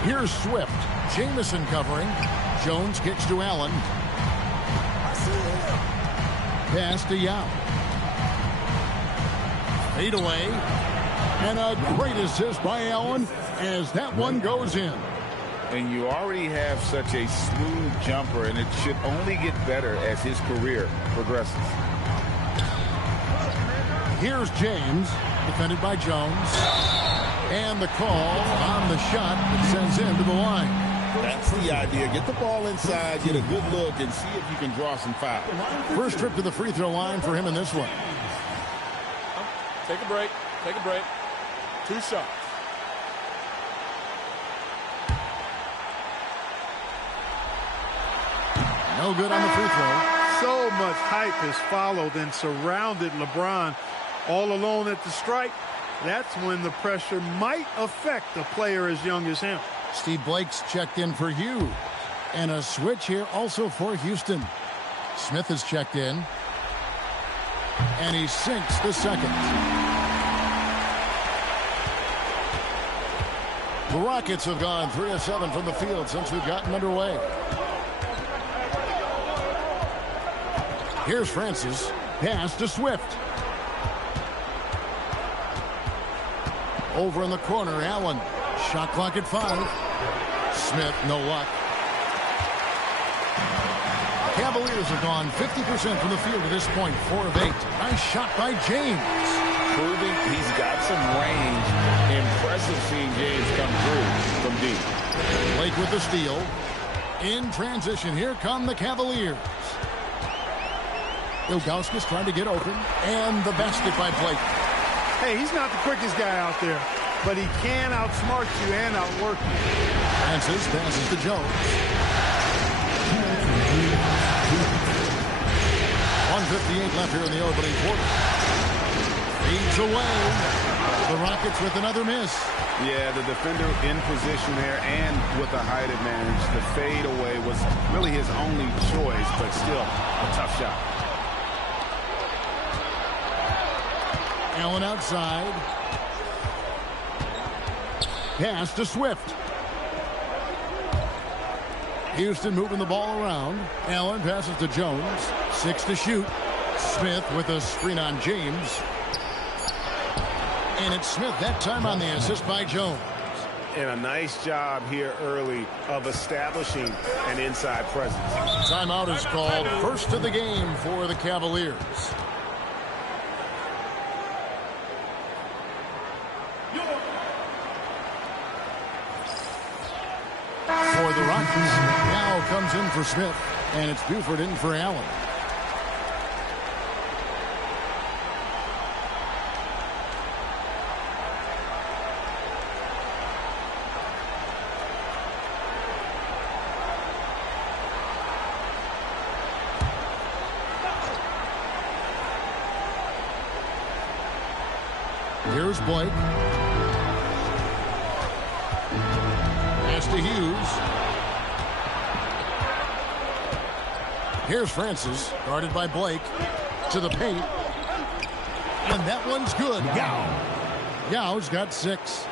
Here's Swift. Jamison covering. Jones kicks to Allen. Pass to Yao. Fade away. And a great assist by Allen as that one goes in. And you already have such a smooth jumper, and it should only get better as his career progresses. Here's James, defended by Jones. And the call on the shot that sends him to the line. That's the idea. Get the ball inside, get a good look, and see if you can draw some fouls. First trip to the free throw line for him in this one. Take a break. Take a break. 2 shots. No good on the free throw. So much hype has followed and surrounded LeBron all alone at the stripe. That's when the pressure might affect a player as young as him. Steve Blake's checked in for Hugh. And a switch here also for Houston. Smith is checked in. And he sinks the second. The Rockets have gone 3 of 7 from the field since we've gotten underway. Here's Francis. Pass to Swift. Over in the corner, Allen. Shot clock at 5. Smith, no luck. Cavaliers have gone 50% from the field at this point, 4 of 8. Nice shot by James. Proving he's got some range. Impressive seeing James come through from deep. Blake with the steal. In transition, here come the Cavaliers. Ilgauskas trying to get open. And the basket by Blake. Hey, he's not the quickest guy out there, but he can outsmart you and outwork you. Francis passes to Jones. 1:58 left here in the opening quarter. Feeds away. The Rockets with another miss. Yeah, the defender in position there and with the height advantage. The fade away was really his only choice, but still a tough shot. Allen outside. Pass to Swift. Houston moving the ball around. Allen passes to Jones. 6 to shoot. Smith with a screen on James. And it's Smith that time on the assist by Jones. And a nice job here early of establishing an inside presence. Timeout is called. First of the game for the Cavaliers. For the Rockets, now comes in for Smith, and it's Buford in for Allen. Here's Blake. Pass to Hughes. Here's Francis, guarded by Blake, to the paint. And that one's good. Yao's got 6.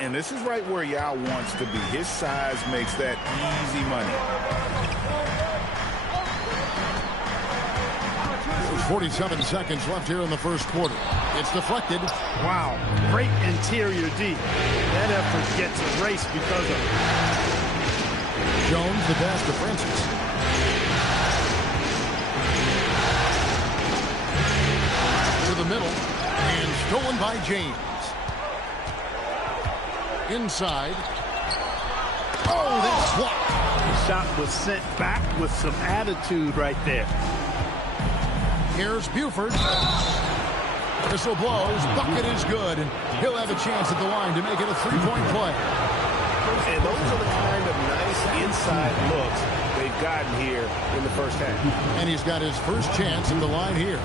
And this is right where Yao wants to be. His size makes that easy money. 47 seconds left here in the first quarter. It's deflected. Wow, great interior D. That effort gets erased because of it. Jones, the pass to Francis. To the middle, and stolen by James. Inside. Oh, that's blocked. The shot was sent back with some attitude right there. Here's Buford. Whistle blows. Bucket is good, and he'll have a chance at the line to make it a three-point play. And those are the kind of nice inside looks they've gotten here in the first half. And he's got his first chance at the line here.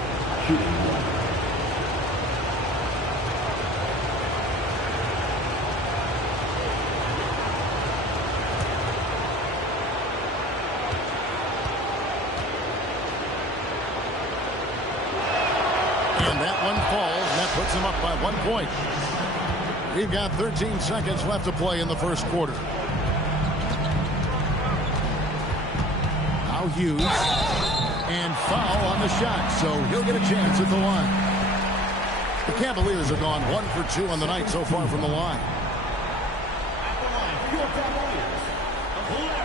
And that one falls, and that puts him up by 1 point. We've got 13 seconds left to play in the first quarter. Now Hughes. And foul on the shot, so he'll get a chance at the line. The Cavaliers have gone 1 for 2 on the night so far from the line.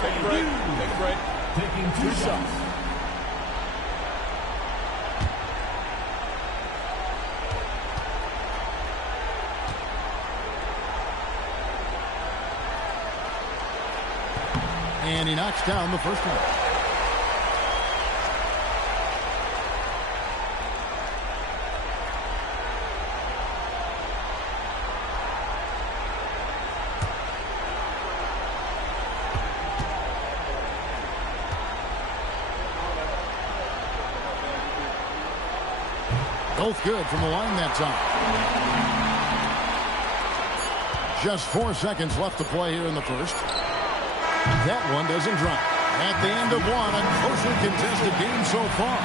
Take a break. Take a break. Taking 2 shots. And he knocks down the first one. Both good from the line that time. Just 4 seconds left to play here in the first. That one doesn't drop. At the end of one, a closely contested game so far.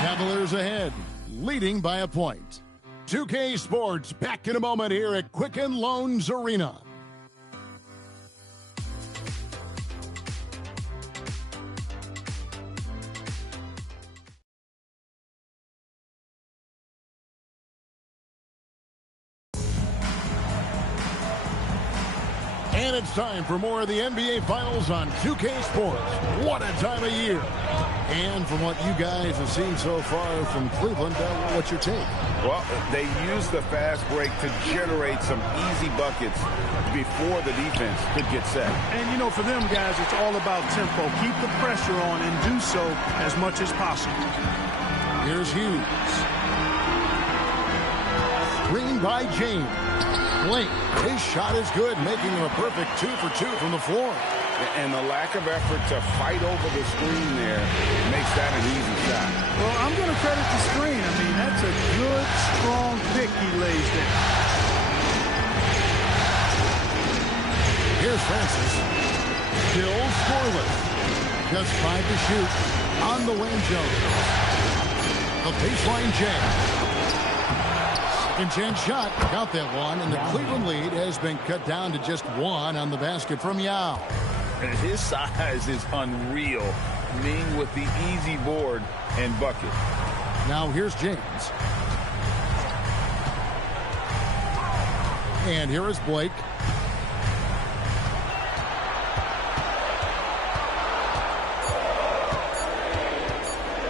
Cavaliers ahead, leading by a point. 2K Sports back in a moment here at Quicken Loans Arena. And it's time for more of the NBA Finals on 2K Sports. What a time of year. And from what you guys have seen so far from Cleveland, what's your take? Well, they used the fast break to generate some easy buckets before the defense could get set. And, you know, for them guys, it's all about tempo. Keep the pressure on and do so as much as possible. Here's Hughes. Screen by James. Blake, his shot is good, making him a perfect 2 for 2 from the floor. And the lack of effort to fight over the screen there makes that an easy shot. Well, I'm going to credit the screen. I mean, that's a good, strong pick he lays there. Here's Francis. Still scoreless. Just 5 to shoot on the wing. Jones. The baseline jam. Second chance shot. Got that one, and the Cleveland lead has been cut down to just 1 on the basket from Yao. And his size is unreal. Ming with the easy board and bucket. Now here's James. And here is Blake.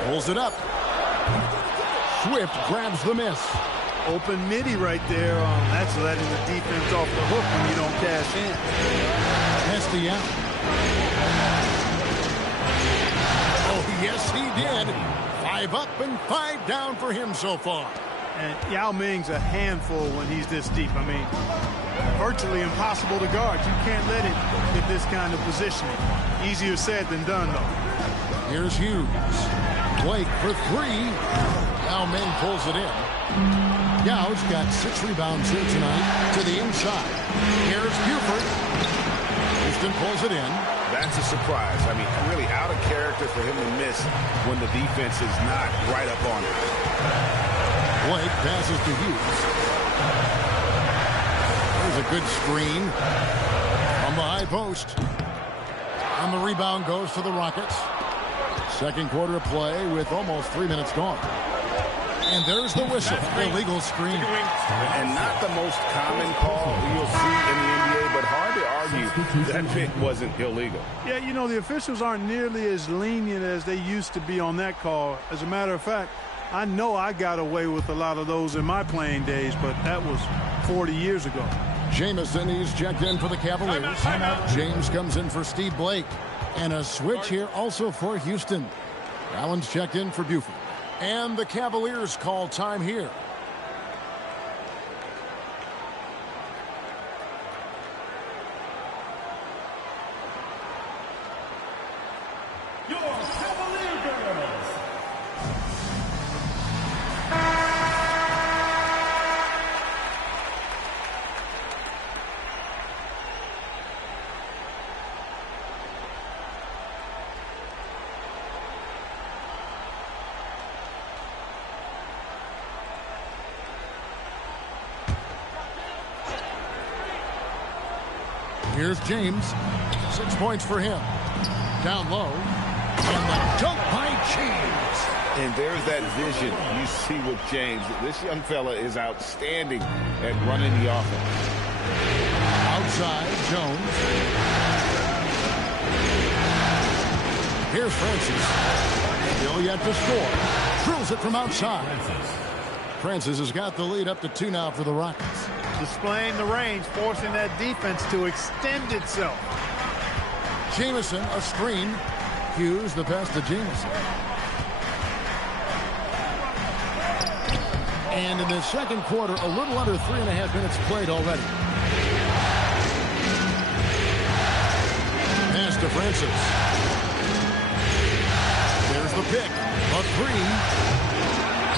Pulls it up. Swift grabs the miss. Open midi right there. That's letting the defense off the hook when you don't cash in. Esty out. Oh, yes, he did. 5 up and 5 down for him so far. And Yao Ming's a handful when he's this deep. I mean, virtually impossible to guard. You can't let him get this kind of positioning. Easier said than done, though. Here's Hughes. Blake for 3. Yao Ming pulls it in. Yao's got 6 rebounds here tonight to the inside. Here's Buford. Houston pulls it in. That's a surprise. I mean, really out of character for him to miss when the defense is not right up on it. Blake passes to Hughes. There's a good screen on the high post. And the rebound goes to the Rockets. Second quarter of play with almost 3 minutes gone. And there's the whistle. Illegal screen. And not the most common call you'll see in the NBA, but hard to argue that pick wasn't illegal. Yeah, you know, the officials aren't nearly as lenient as they used to be on that call. As a matter of fact, I know I got away with a lot of those in my playing days, but that was 40 years ago. Jamison, he's checked in for the Cavaliers. James comes in for Steve Blake. And a switch here also for Houston. Allen's checked in for Buford. And the Cavaliers call time here. Your Cavalier girls. Here's James. 6 points for him. Down low. And the dunk by James. And there's that vision you see with James. This young fella is outstanding at running the offense. Outside, Jones. Here's Francis. Still yet to score. Drills it from outside. Francis has got the lead up to 2 now for the Rockets. Displaying the range, forcing that defense to extend itself. Jamison, a screen. Hughes, the pass to Jamison. And in the second quarter, a little under 3.5 minutes played already. Pass to Francis. There's the pick. A 3.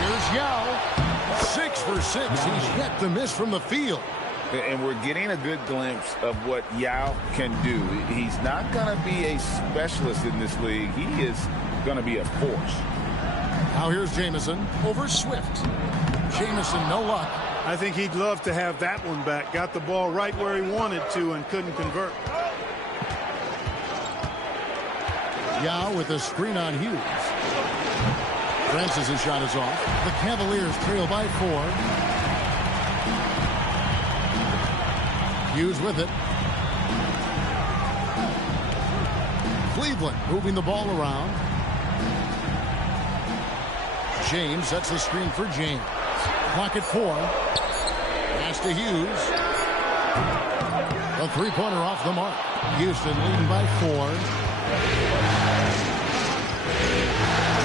Here's Yao. 6 for 6. He's yet to miss from the field. And we're getting a good glimpse of what Yao can do. He's not going to be a specialist in this league. He is going to be a force. Now here's Jamison over Swift. Jamison, no luck. I think he'd love to have that one back. Got the ball right where he wanted to and couldn't convert. Yao with a screen on Hughes. Francis' shot is off. The Cavaliers trail by 4. Hughes with it. Cleveland moving the ball around. James sets the screen for James. Clock at 4. Pass to Hughes. A three-pointer off the mark. Houston leading by 4.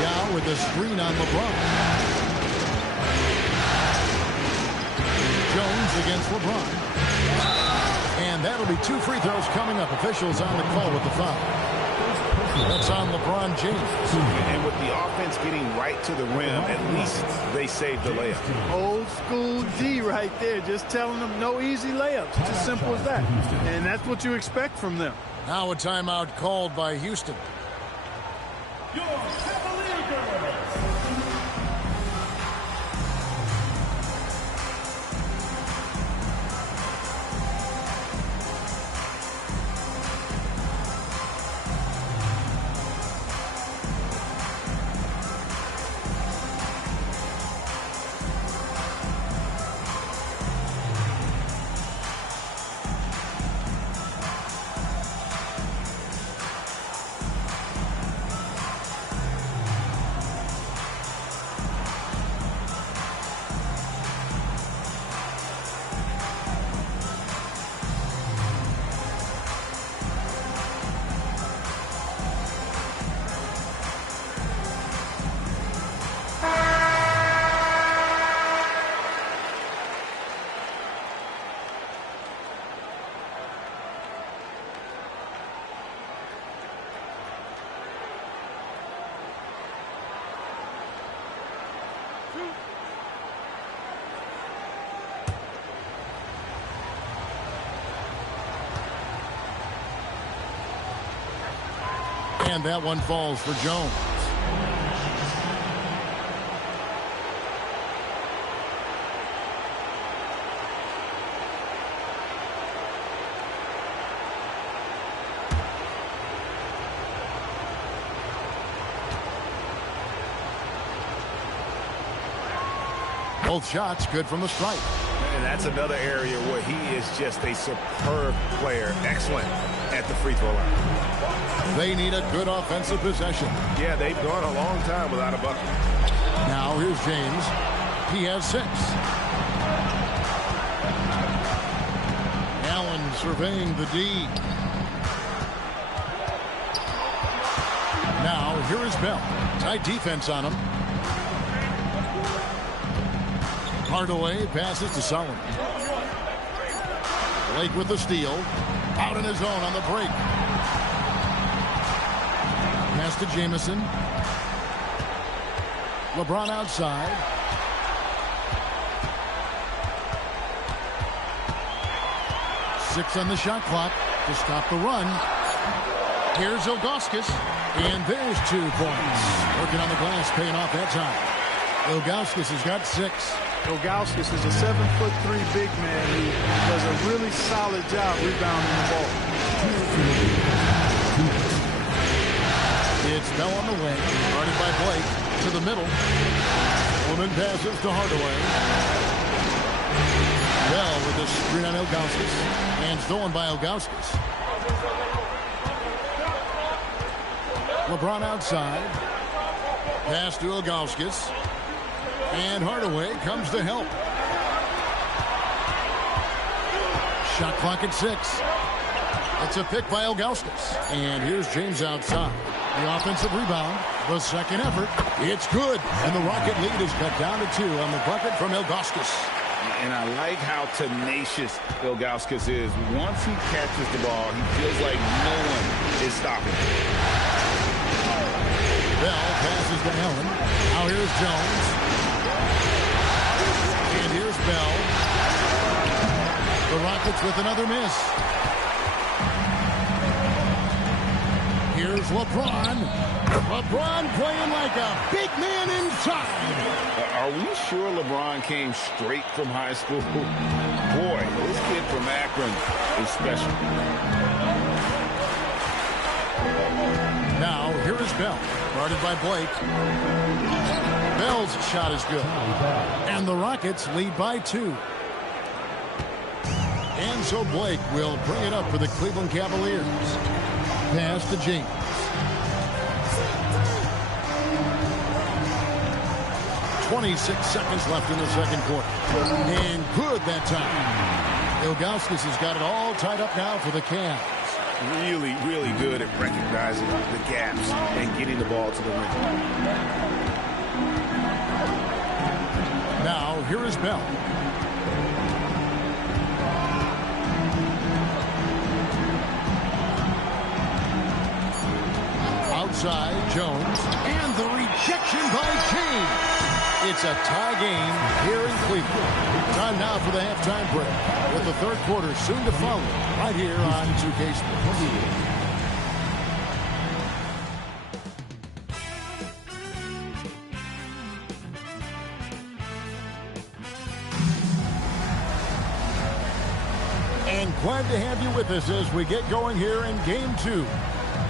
Yao with the screen on LeBron. Jones against LeBron. And that'll be 2 free throws coming up. Officials on the call with the foul. That's on LeBron James. And with the offense getting right to the rim, at least they saved the layup. Old school D right there. Just telling them no easy layups. It's as simple as that. And that's what you expect from them. Now a timeout called by Houston. Your Cavalier girls. And that one falls for Jones. Both shots good from the stripe. And that's another area where he is just a superb player. Excellent at the free throw line. They need a good offensive possession. Yeah, they've gone a long time without a bucket. Now here's James. He has 6. Allen surveying the D. Now here is Bell. Tight defense on him. Hardaway passes to Solomon. Blake with the steal. Out in his own on the break. Pass to Jamison. LeBron outside. Six on the shot clock to stop the run. Here's Ilgauskas. And there's 2 points. Working on the glass, paying off that time. Ilgauskas has got 6. Ilgauskas is a 7'3" big man who does a really solid job rebounding the ball. It's Bell on the wing, guarded by Blake to the middle. Woman passes to Hardaway. Bell with the screen on Ilgauskas and stolen by Ilgauskas. LeBron outside. Pass to Ilgauskas. And Hardaway comes to help. Shot clock at 6. It's a pick by Ilgauskas. And here's James outside. The offensive rebound. The second effort. It's good. And the Rocket lead is cut down to 2 on the bucket from Ilgauskas. And I like how tenacious Ilgauskas is. Once he catches the ball, he feels like no one is stopping him. Bell passes to Allen. Now here's Jones. And here's Bell. The Rockets with another miss. Here's LeBron. LeBron playing like a big man inside. Are we sure LeBron came straight from high school? Boy, this kid from Akron is special. Now, here is Bell, guarded by Blake. Bell's shot is good. And the Rockets lead by 2. And so Blake will bring it up for the Cleveland Cavaliers. Pass to James. .26 seconds left in the second quarter. And good that time. Ilgauskas has got it all tied up now for the Cavs. Really, really good at recognizing the gaps and getting the ball to the rim. Now, here is Bell. Outside, Jones. And the rejection by James. It's a tie game here in Cleveland. Time now for the halftime break, with the third quarter soon to follow, right here on 2K Sports. And glad to have you with us as we get going here in Game 2.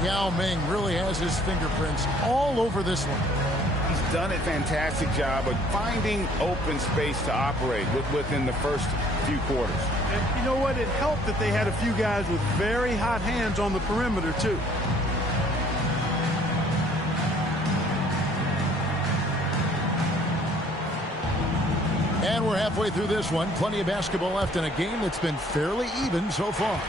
Yao Ming really has his fingerprints all over this one. He's done a fantastic job of finding open space to operate within the first few quarters. And you know what? It helped that they had a few guys with very hot hands on the perimeter, too. And we're halfway through this one. Plenty of basketball left in a game that's been fairly even so far.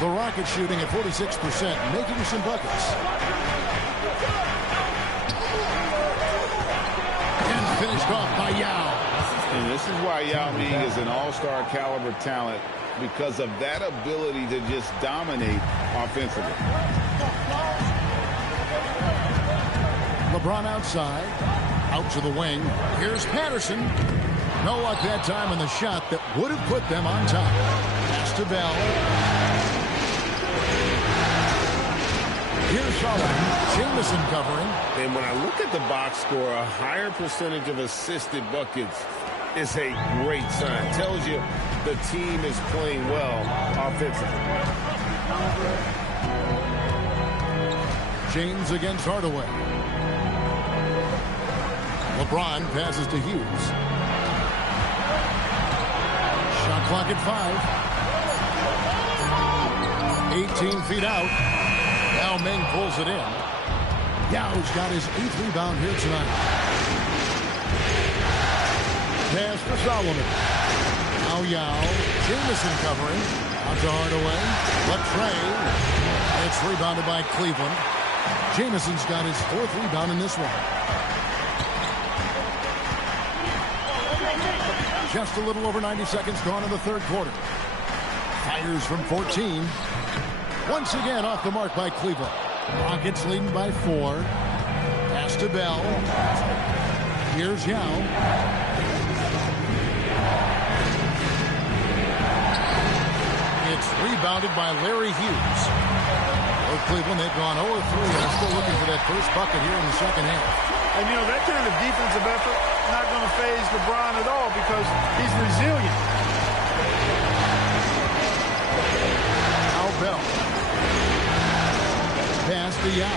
The Rockets shooting at 46%, making some buckets. And finished off by Yao. And this is why Yao Ming is an all-star caliber talent, because of that ability to just dominate offensively. LeBron outside, out to the wing. Here's Patterson. No luck that time on the shot that would have put them on top. Pass to Bell. Here's Solomon. Jamison covering. And when I look at the box score, a higher percentage of assisted buckets is a great sign. Tells you the team is playing well offensively. James against Hardaway. LeBron passes to Hughes. Shot clock at 5. 18 feet out. Now Ming pulls it in. Yao's got his 8th rebound here tonight. Pass for Solomon. Now Yao. Jamison covering. Out to Hardaway. Latre. It's rebounded by Cleveland. Jamison's got his 4th rebound in this one. Just a little over 90 seconds gone in the 3rd quarter. Fires from 14. Once again off the mark by Cleveland. Rockets leading by 4. Pass to Bell. Here's Yao. It's rebounded by Larry Hughes. For Cleveland, they've gone 0-3 and are still looking for that first bucket here in the second half. And, you know, that kind of defensive effort not going to faze LeBron at all because he's resilient. Now Bell. Pass to Yao.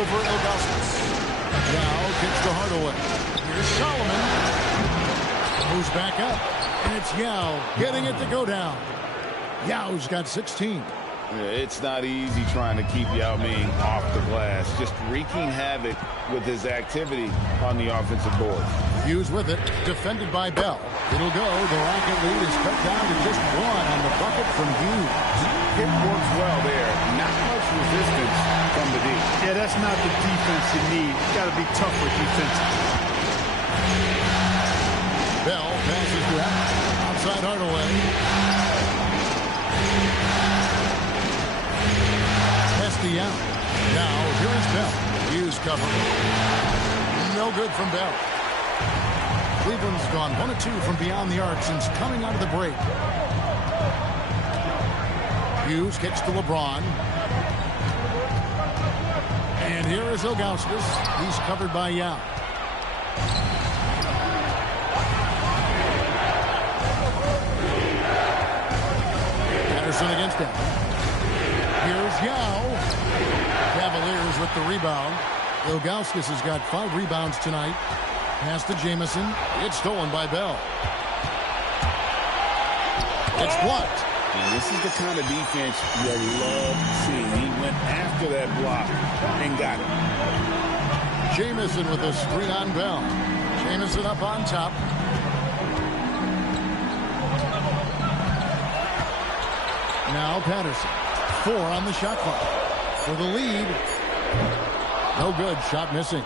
Over Ilgauskas. Yao kicks to Hardaway. Here's Solomon. Moves back up. And it's Yao getting it to go down. Yao's got 16. It's not easy trying to keep Yao Ming off the glass. Just wreaking havoc with his activity on the offensive board. Hughes with it. Defended by Bell. It'll go. The Rocket lead is cut down to just 1 on the bucket from Hughes. It works well there. Not much resistance from the D. Yeah, that's not the defense you need. You got to be tougher defensively. Bell passes to him. Outside Hardaway. Out. Now, here is Bell. Hughes covering. No good from Bell. Cleveland's gone 1 of 2 from beyond the arc since coming out of the break. Hughes kicks to LeBron. And here is Ilgauskas. He's covered by Yao. Patterson against him. Here's Yao. Cavaliers with the rebound. Ilgauskas has got 5 rebounds tonight. Pass to Jamison. It's stolen by Bell. It's blocked. And this is the kind of defense you love seeing. He went after that block and got it. Jamison with a screen on Bell. Jamison up on top. Now Patterson. 4 on the shot clock. For the lead. No good. Shot missing.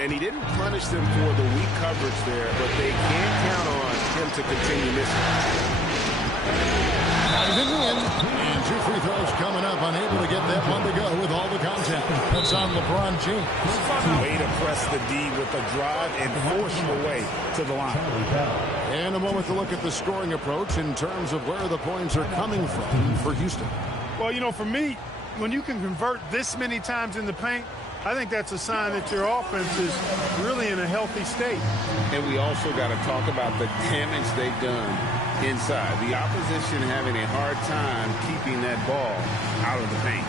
And he didn't punish them for the weak coverage there, but they can't count on him to continue missing. Diving in. And 2 free throws coming up. Unable to get that one to go with all the contact. That's on LeBron James. Way to press the D with a drive and force him away to the line. And a moment to look at the scoring approach in terms of where the points are coming from for Houston. Well, you know, for me, when you can convert this many times in the paint, I think that's a sign that your offense is really in a healthy state. And we also got to talk about the damage they've done inside. The opposition having a hard time keeping that ball out of the paint.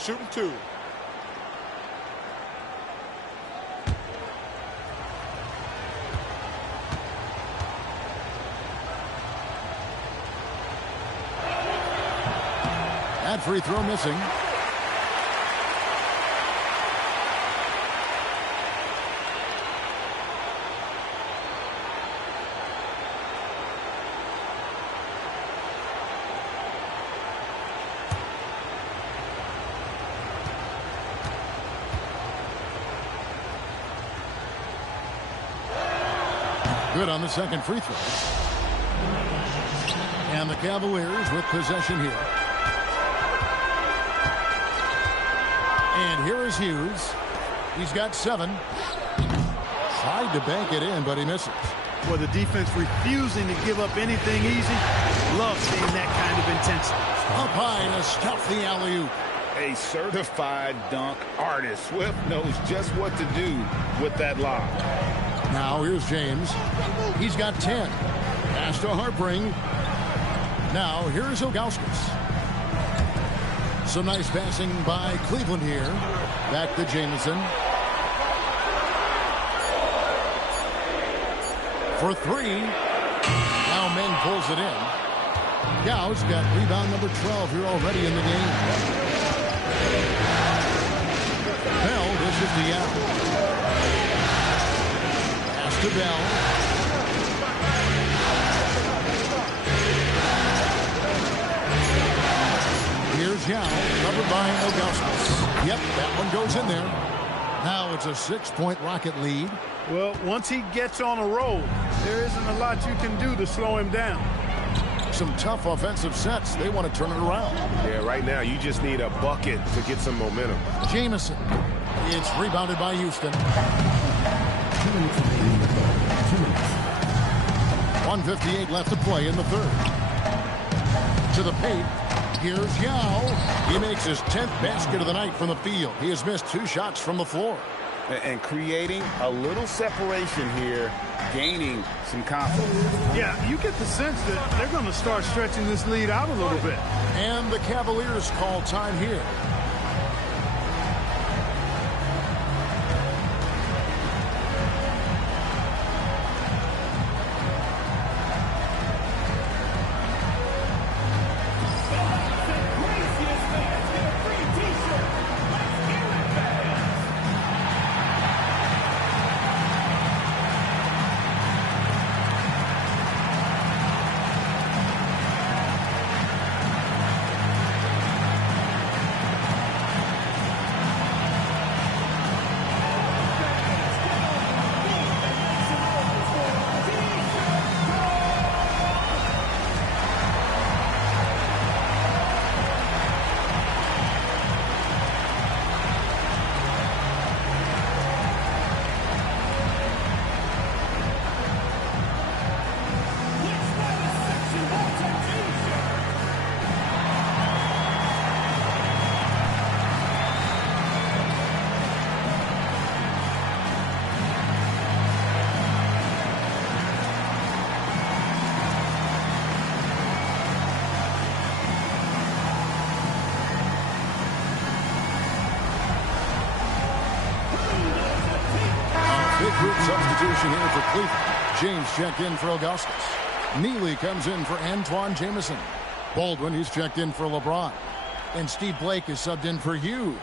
Shooting 2. That free throw missing. Good on the second free throw. And the Cavaliers with possession here. And here is Hughes. He's got 7. Tried to bank it in, but he misses. Well, the defense refusing to give up anything easy. Love seeing that kind of intensity. Up high to stuff the alley-oop. A certified dunk artist. Swift knows just what to do with that lob. Now here's James. He's got 10. Pass to Harpring. Now here's Ilgauskas. Some nice passing by Cleveland here. Back to Jamison. For 3. Now Ming pulls it in. Gau's got rebound number 12 here already in the game. Bell dishes to Yao. Pass to Bell. Here's Yao, covered by Ilgauskas. Yep, that one goes in there. Now it's a 6-point Rocket lead. Well, once he gets on a roll, there isn't a lot you can do to slow him down. Some tough offensive sets. They want to turn it around. Yeah, right now you just need a bucket to get some momentum. Jamison. It's rebounded by Houston. 1:58 left to play in the third. To the paint. Here's Yao. He makes his 10th basket of the night from the field. He has missed 2 shots from the floor. And creating a little separation here, gaining some confidence. Yeah, you get the sense that they're going to start stretching this lead out a little bit. And the Cavaliers call time here. Group substitution here for Cleveland. James checked in for Ilgauskas. Neely comes in for Antoine Jamison. Baldwin, he's checked in for LeBron. And Steve Blake is subbed in for Hughes.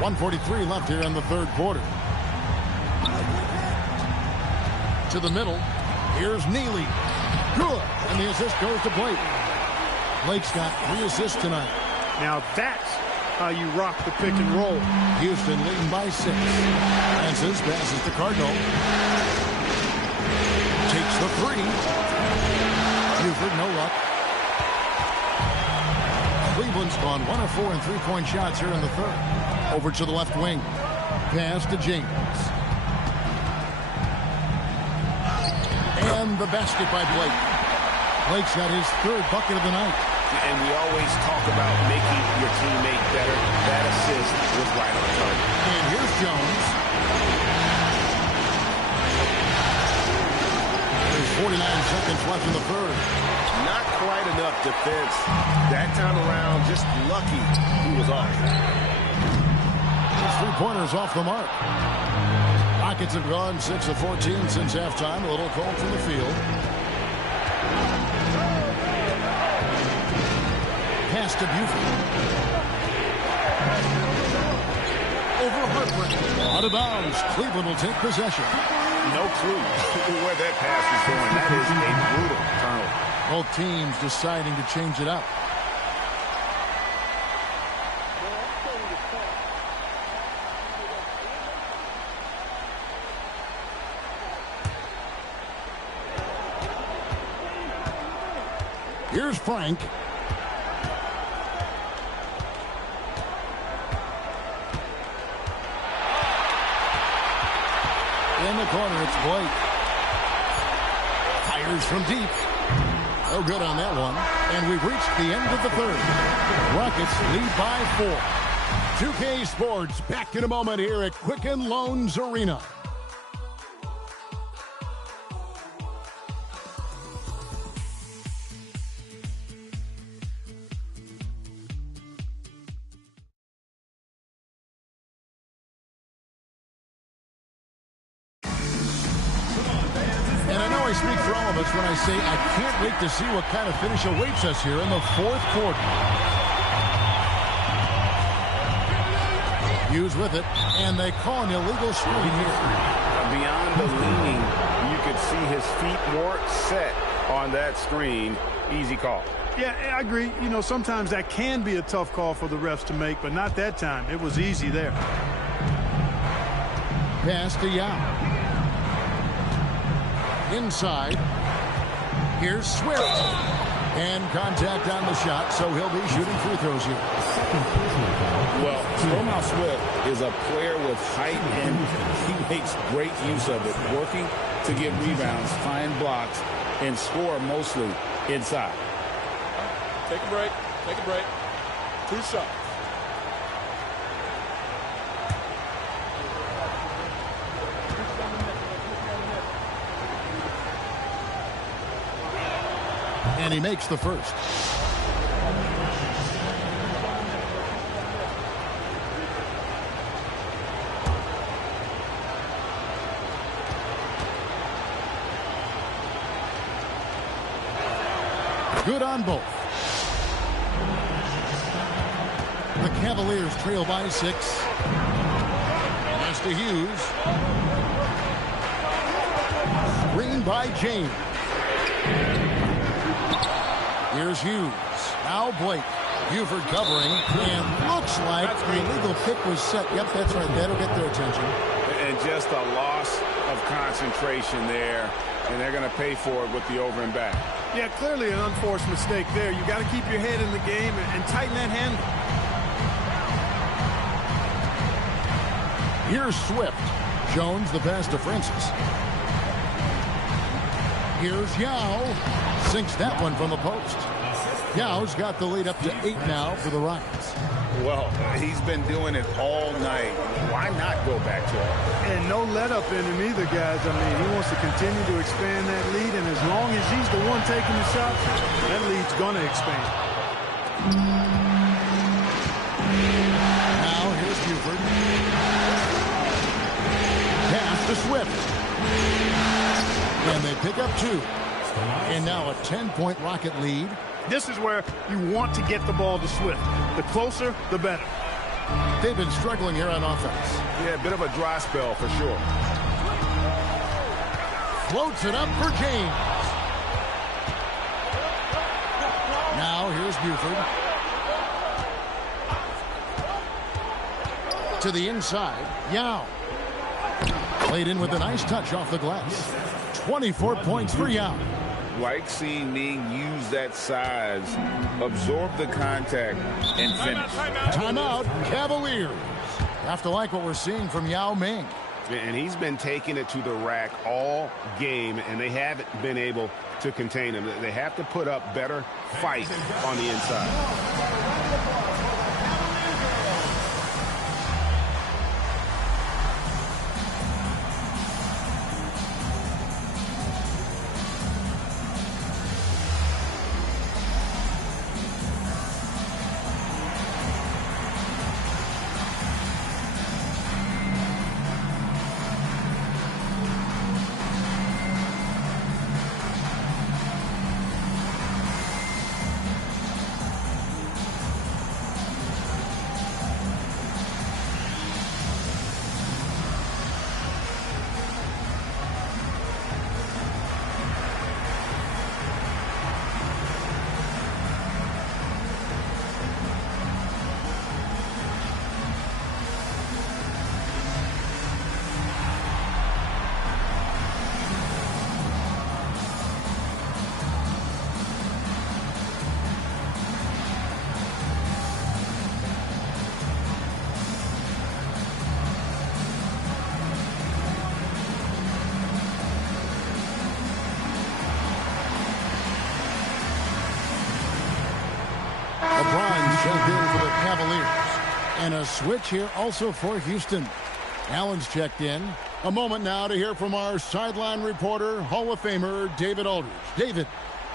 .143 left here in the third quarter. To the middle. Here's Neely. Good. And the assist goes to Blake. Blake's got 3 assists tonight. Now that's how you rock the pick and roll. Houston leading by 6. Francis passes to Cardinal. Takes the 3. Buford, no luck. Cleveland's gone 1 of 4 in 3-point shots here in the third. Over to the left wing. Pass to James. And the basket by Blake. Blake's got his 3rd bucket of the night. And we always talk about making your teammate better. That assist was right on target. And here's Jones. There's 49 seconds left in the third. Not quite enough defense. That time around, just lucky he was off. His 3-pointers off the mark. Rockets have gone 6 of 14 since halftime. A little cold from the field. Pass to Buford. Over Hartford. Out of bounds. Cleveland will take possession. no clue where that pass is going. That is a brutal turnover. Both teams deciding to change it up. Here's Frank. In the corner, it's Blake. Fires from deep. No good on that one. And we've reached the end of the third. Rockets lead by 4. 2K Sports back in a moment here at Quicken Loans Arena. I speak for all of us when I say I can't wait to see what kind of finish awaits us here in the fourth quarter. Hughes with it, and they call an illegal screen here. Beyond the leaning, you could see his feet more set on that screen. Easy call. Yeah, I agree. You know, sometimes that can be a tough call for the refs to make, but not that time. It was easy there. Pass to Yao. Inside. Here's Swift. And contact on the shot, so he'll be shooting free throws here. Well, Stromae Swift is a player with height, and he makes great use of it, working to get rebounds, find blocks, and score mostly inside. Take a break. Take a break. 2 shots. And he makes the first. Good on both. The Cavaliers trail by 6. Pass to Hughes. Screen by James. Here's Hughes. Now Blake. Buford covering. And looks like the illegal pick was set. Yep, that's right. That'll get their attention. And just a loss of concentration there. And they're going to pay for it with the over and back. Yeah, clearly an unforced mistake there. You got to keep your head in the game and tighten that handle. Here's Swift. Jones the pass to Francis. Here's Yao. Sinks that one from the post. Yao's got the lead up to 8 now for the Rockets. Well, he's been doing it all night. Why not go back to it? And no let up in him either, guys. I mean, he wants to continue to expand that lead, and as long as he's the one taking the shots, that lead's going to expand. Now here's Buford. Pass to Swift. And they pick up 2. And now a 10-point Rocket lead. This is where you want to get the ball to Swift. The closer, the better. They've been struggling here on offense. Yeah, a bit of a dry spell for sure. Floats it up for James. Now here's Buford. To the inside. Yao. Played in with a nice touch off the glass. 24 points for Yao. Like seeing Ming use that size, absorb the contact, and finish. Timeout, Cavaliers. Have to like what we're seeing from Yao Ming. And he's been taking it to the rack all game, and they haven't been able to contain him. They have to put up better fight on the inside. seventh in for the Cavaliers. And a switch here also for Houston. Allen's checked in. A moment now to hear from our sideline reporter, Hall of Famer David Aldridge. David.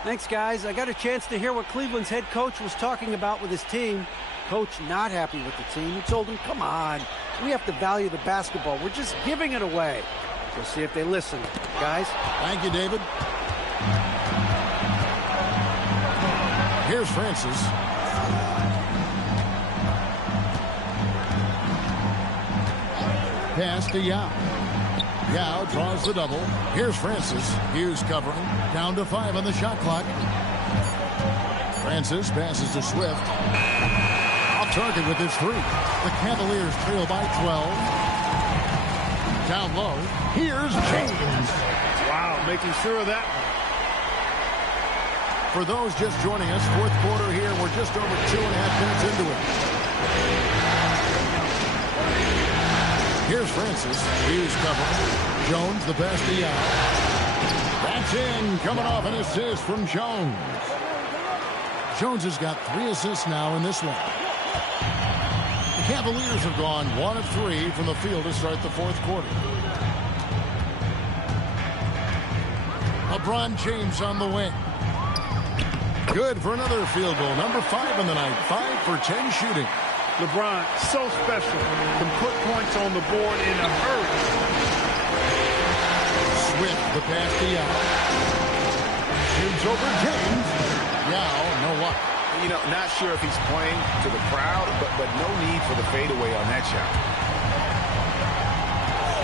Thanks, guys. I got a chance to hear what Cleveland's head coach was talking about with his team. Coach not happy with the team. He told him, come on, we have to value the basketball. We're just giving it away. We'll see if they listen. Guys. Thank you, David. Here's Francis. Pass to Yao. Yao draws the double. Here's Francis. Hughes covering. Down to 5 on the shot clock. Francis passes to Swift. Off target with his 3. The Cavaliers trail by 12. Down low. Here's James. Wow, making sure of that. For those just joining us, fourth quarter here. We're just over 2.5 minutes into it. Here's Francis. Hughes covering. Jones, the pass to Yao. That's in. Coming off an assist from Jones. Jones has got 3 assists now in this one. The Cavaliers have gone 1 of 3 from the field to start the fourth quarter. LeBron James on the wing. Good for another field goal. Number 5 on the night. 5 for 10 shooting. LeBron, so special. Can put points on the board in a hurry. Swift, the pass to Yao. Shoots over James. Yao, no luck. You know, not sure if he's playing to the crowd, but no need for the fadeaway on that shot.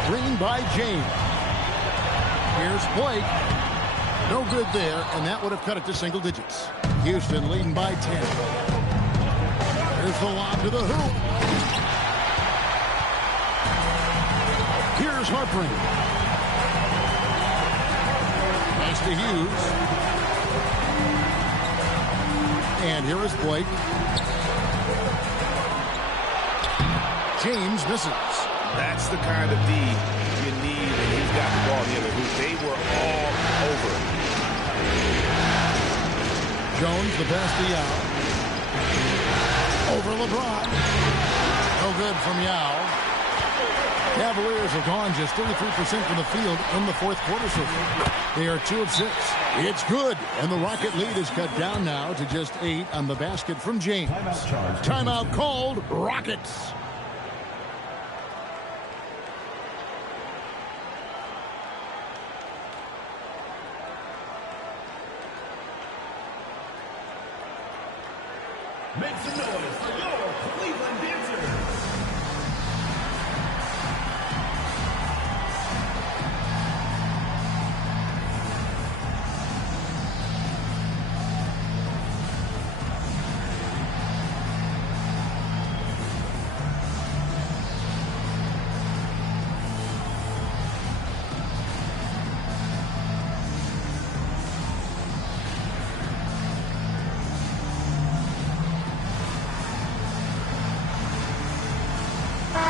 Green by James. Here's Blake. No good there, and that would have cut it to single digits. Houston leading by 10. Here's the lob to the hoop. Here's Harpring. Pass to Hughes. And here is Blake. James misses. That's the kind of D you need when he's got the ball in the other hoop. They were all over it. Jones, the pass to Yao. Over LeBron. No good from Yao. Cavaliers have gone just 33% from the field in the fourth quarter so far. They are 2 of 6. It's good, and the Rocket lead is cut down now to just 8 on the basket from James. Timeout called. Rockets. Make some noise for your Cleveland dancers.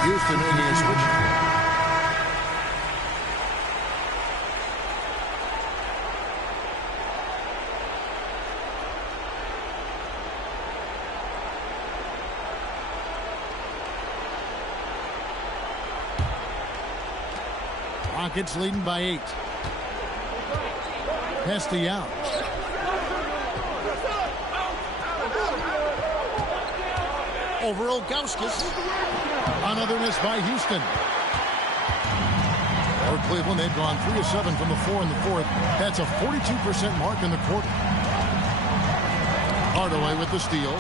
Houston making a switch. Rockets leading by 8. Pass to Yao. Over Ilgauskas. Another miss by Houston. For Cleveland, they've gone 3 of 7 from the 4 in the fourth. That's a 42% mark in the quarter. Hardaway with the steal.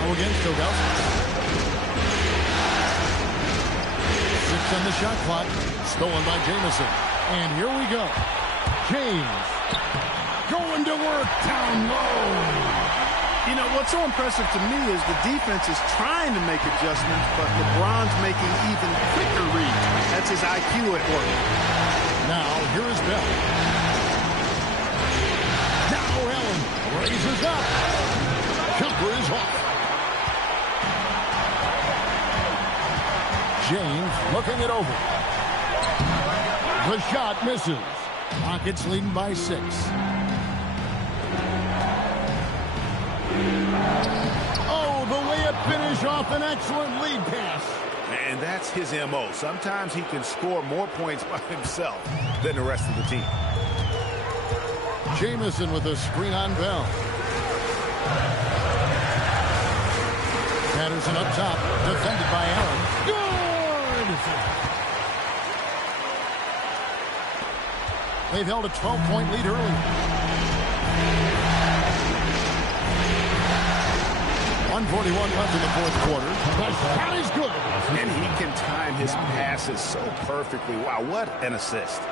Now against Ilgauskas. 6 on the shot clock. Stolen by Jamison. And here we go. James going to work down low. You know, what's so impressive to me is the defense is trying to make adjustments, but LeBron's making even quicker reads. That's his IQ at work. Now, here is Bell. Now Allen raises up. Jumper is off. James looking it over. The shot misses. Rockets leading by 6. Oh, the layup finish off an excellent lead pass. And that's his MO. Sometimes he can score more points by himself than the rest of the team. Jamison with a screen on Bell. Patterson up top, defended by Allen. Good! They've held a 12-point lead early. 1:41 left in the fourth quarter. The shot is good. And he can time his passes so perfectly. Wow, what an assist.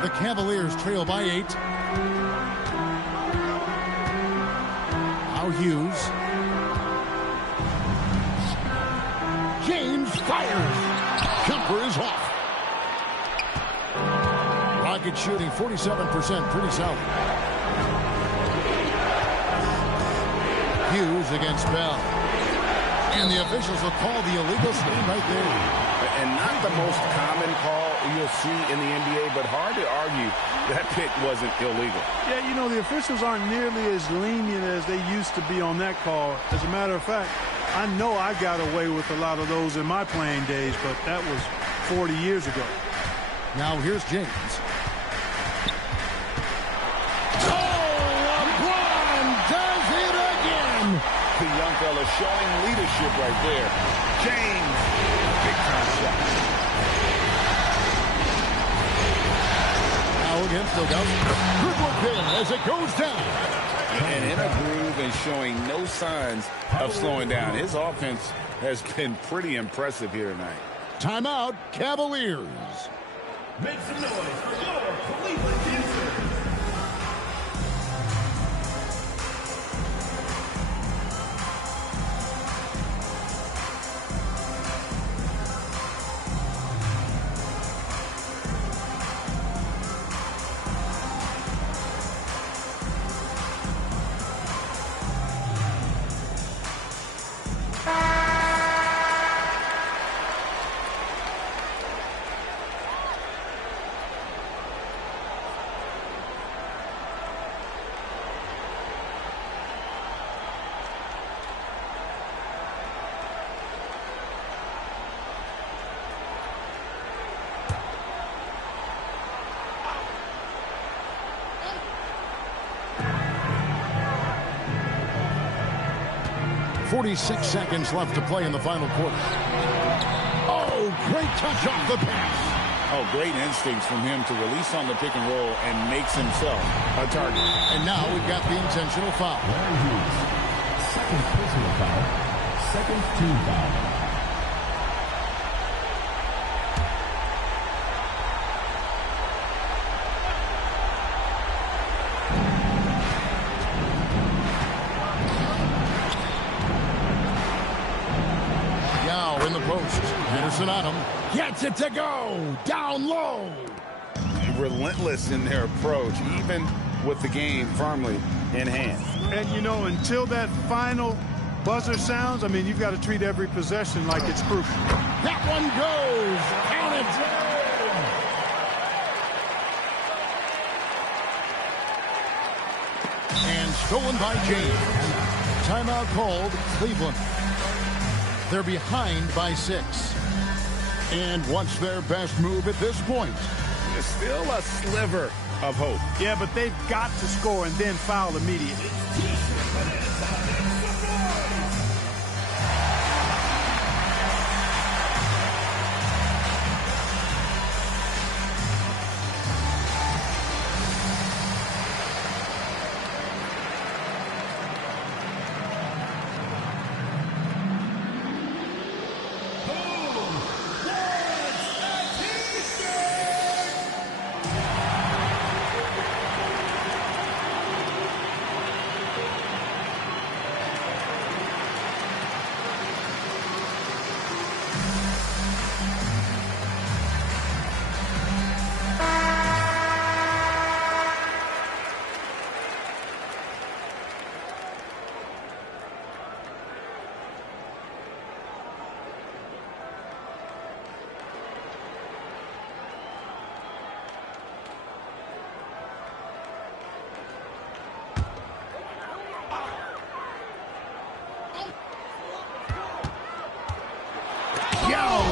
The Cavaliers trail by 8. Now Hughes. James fires. Jumper is off. Rockets shooting 47%, pretty solid. Hughes against Bell. And the officials will call the illegal screen right there. And not the most common call you'll see in the NBA, but hard to argue that pick wasn't illegal. Yeah, you know, the officials aren't nearly as lenient as they used to be on that call. As a matter of fact, I know I got away with a lot of those in my playing days, but that was 40 years ago. Now here's James. Oh, LeBron does it again. The young fella showing leadership right there. James, big time shot. Now against Doghouse. Good work there as it goes down. And in a groove and showing no signs of slowing down. His offense has been pretty impressive here tonight. Timeout, Cavaliers. Make some noise for your Cleveland Dancers. .46 seconds left to play in the final quarter. Oh, great touch off the pass. Oh, great instincts from him to release on the pick and roll and makes himself a target. And now we've got the intentional foul. Larry Hughes. Second personal foul. Second team foul. In the post. Henderson on him. Gets it to go. Down low. Relentless in their approach, even with the game firmly in hand. And, you know, until that final buzzer sounds, I mean, you've got to treat every possession like it's crucial. That one goes. Count it. And stolen by James. Timeout called. Cleveland. They're behind by 6. And what's their best move at this point? There's still a sliver of hope. Yeah, but they've got to score and then foul immediately.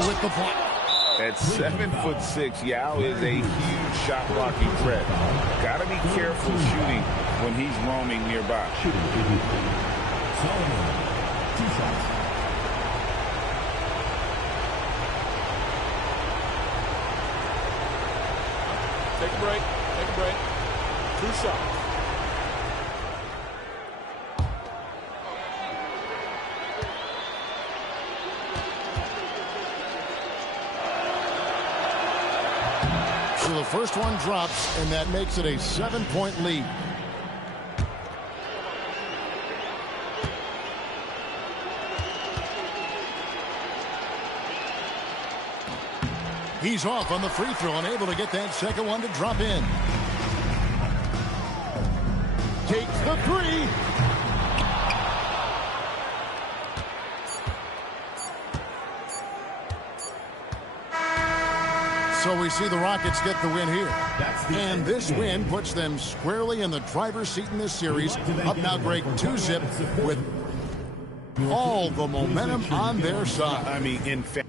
with the block. At 7'6", Yao is a huge shot blocking threat. Got to be careful shooting when he's roaming nearby. Solomon, 2 shots. Take a break. Take a break. 2 shots. So the first one drops, and that makes it a 7-point lead. He's off on the free throw and able to get that second one to drop in. Takes the three. So we see the Rockets get the win here. And this win puts them squarely in the driver's seat in this series. Up now, Greg, 2-zip with all the momentum on their side. I mean, in fact.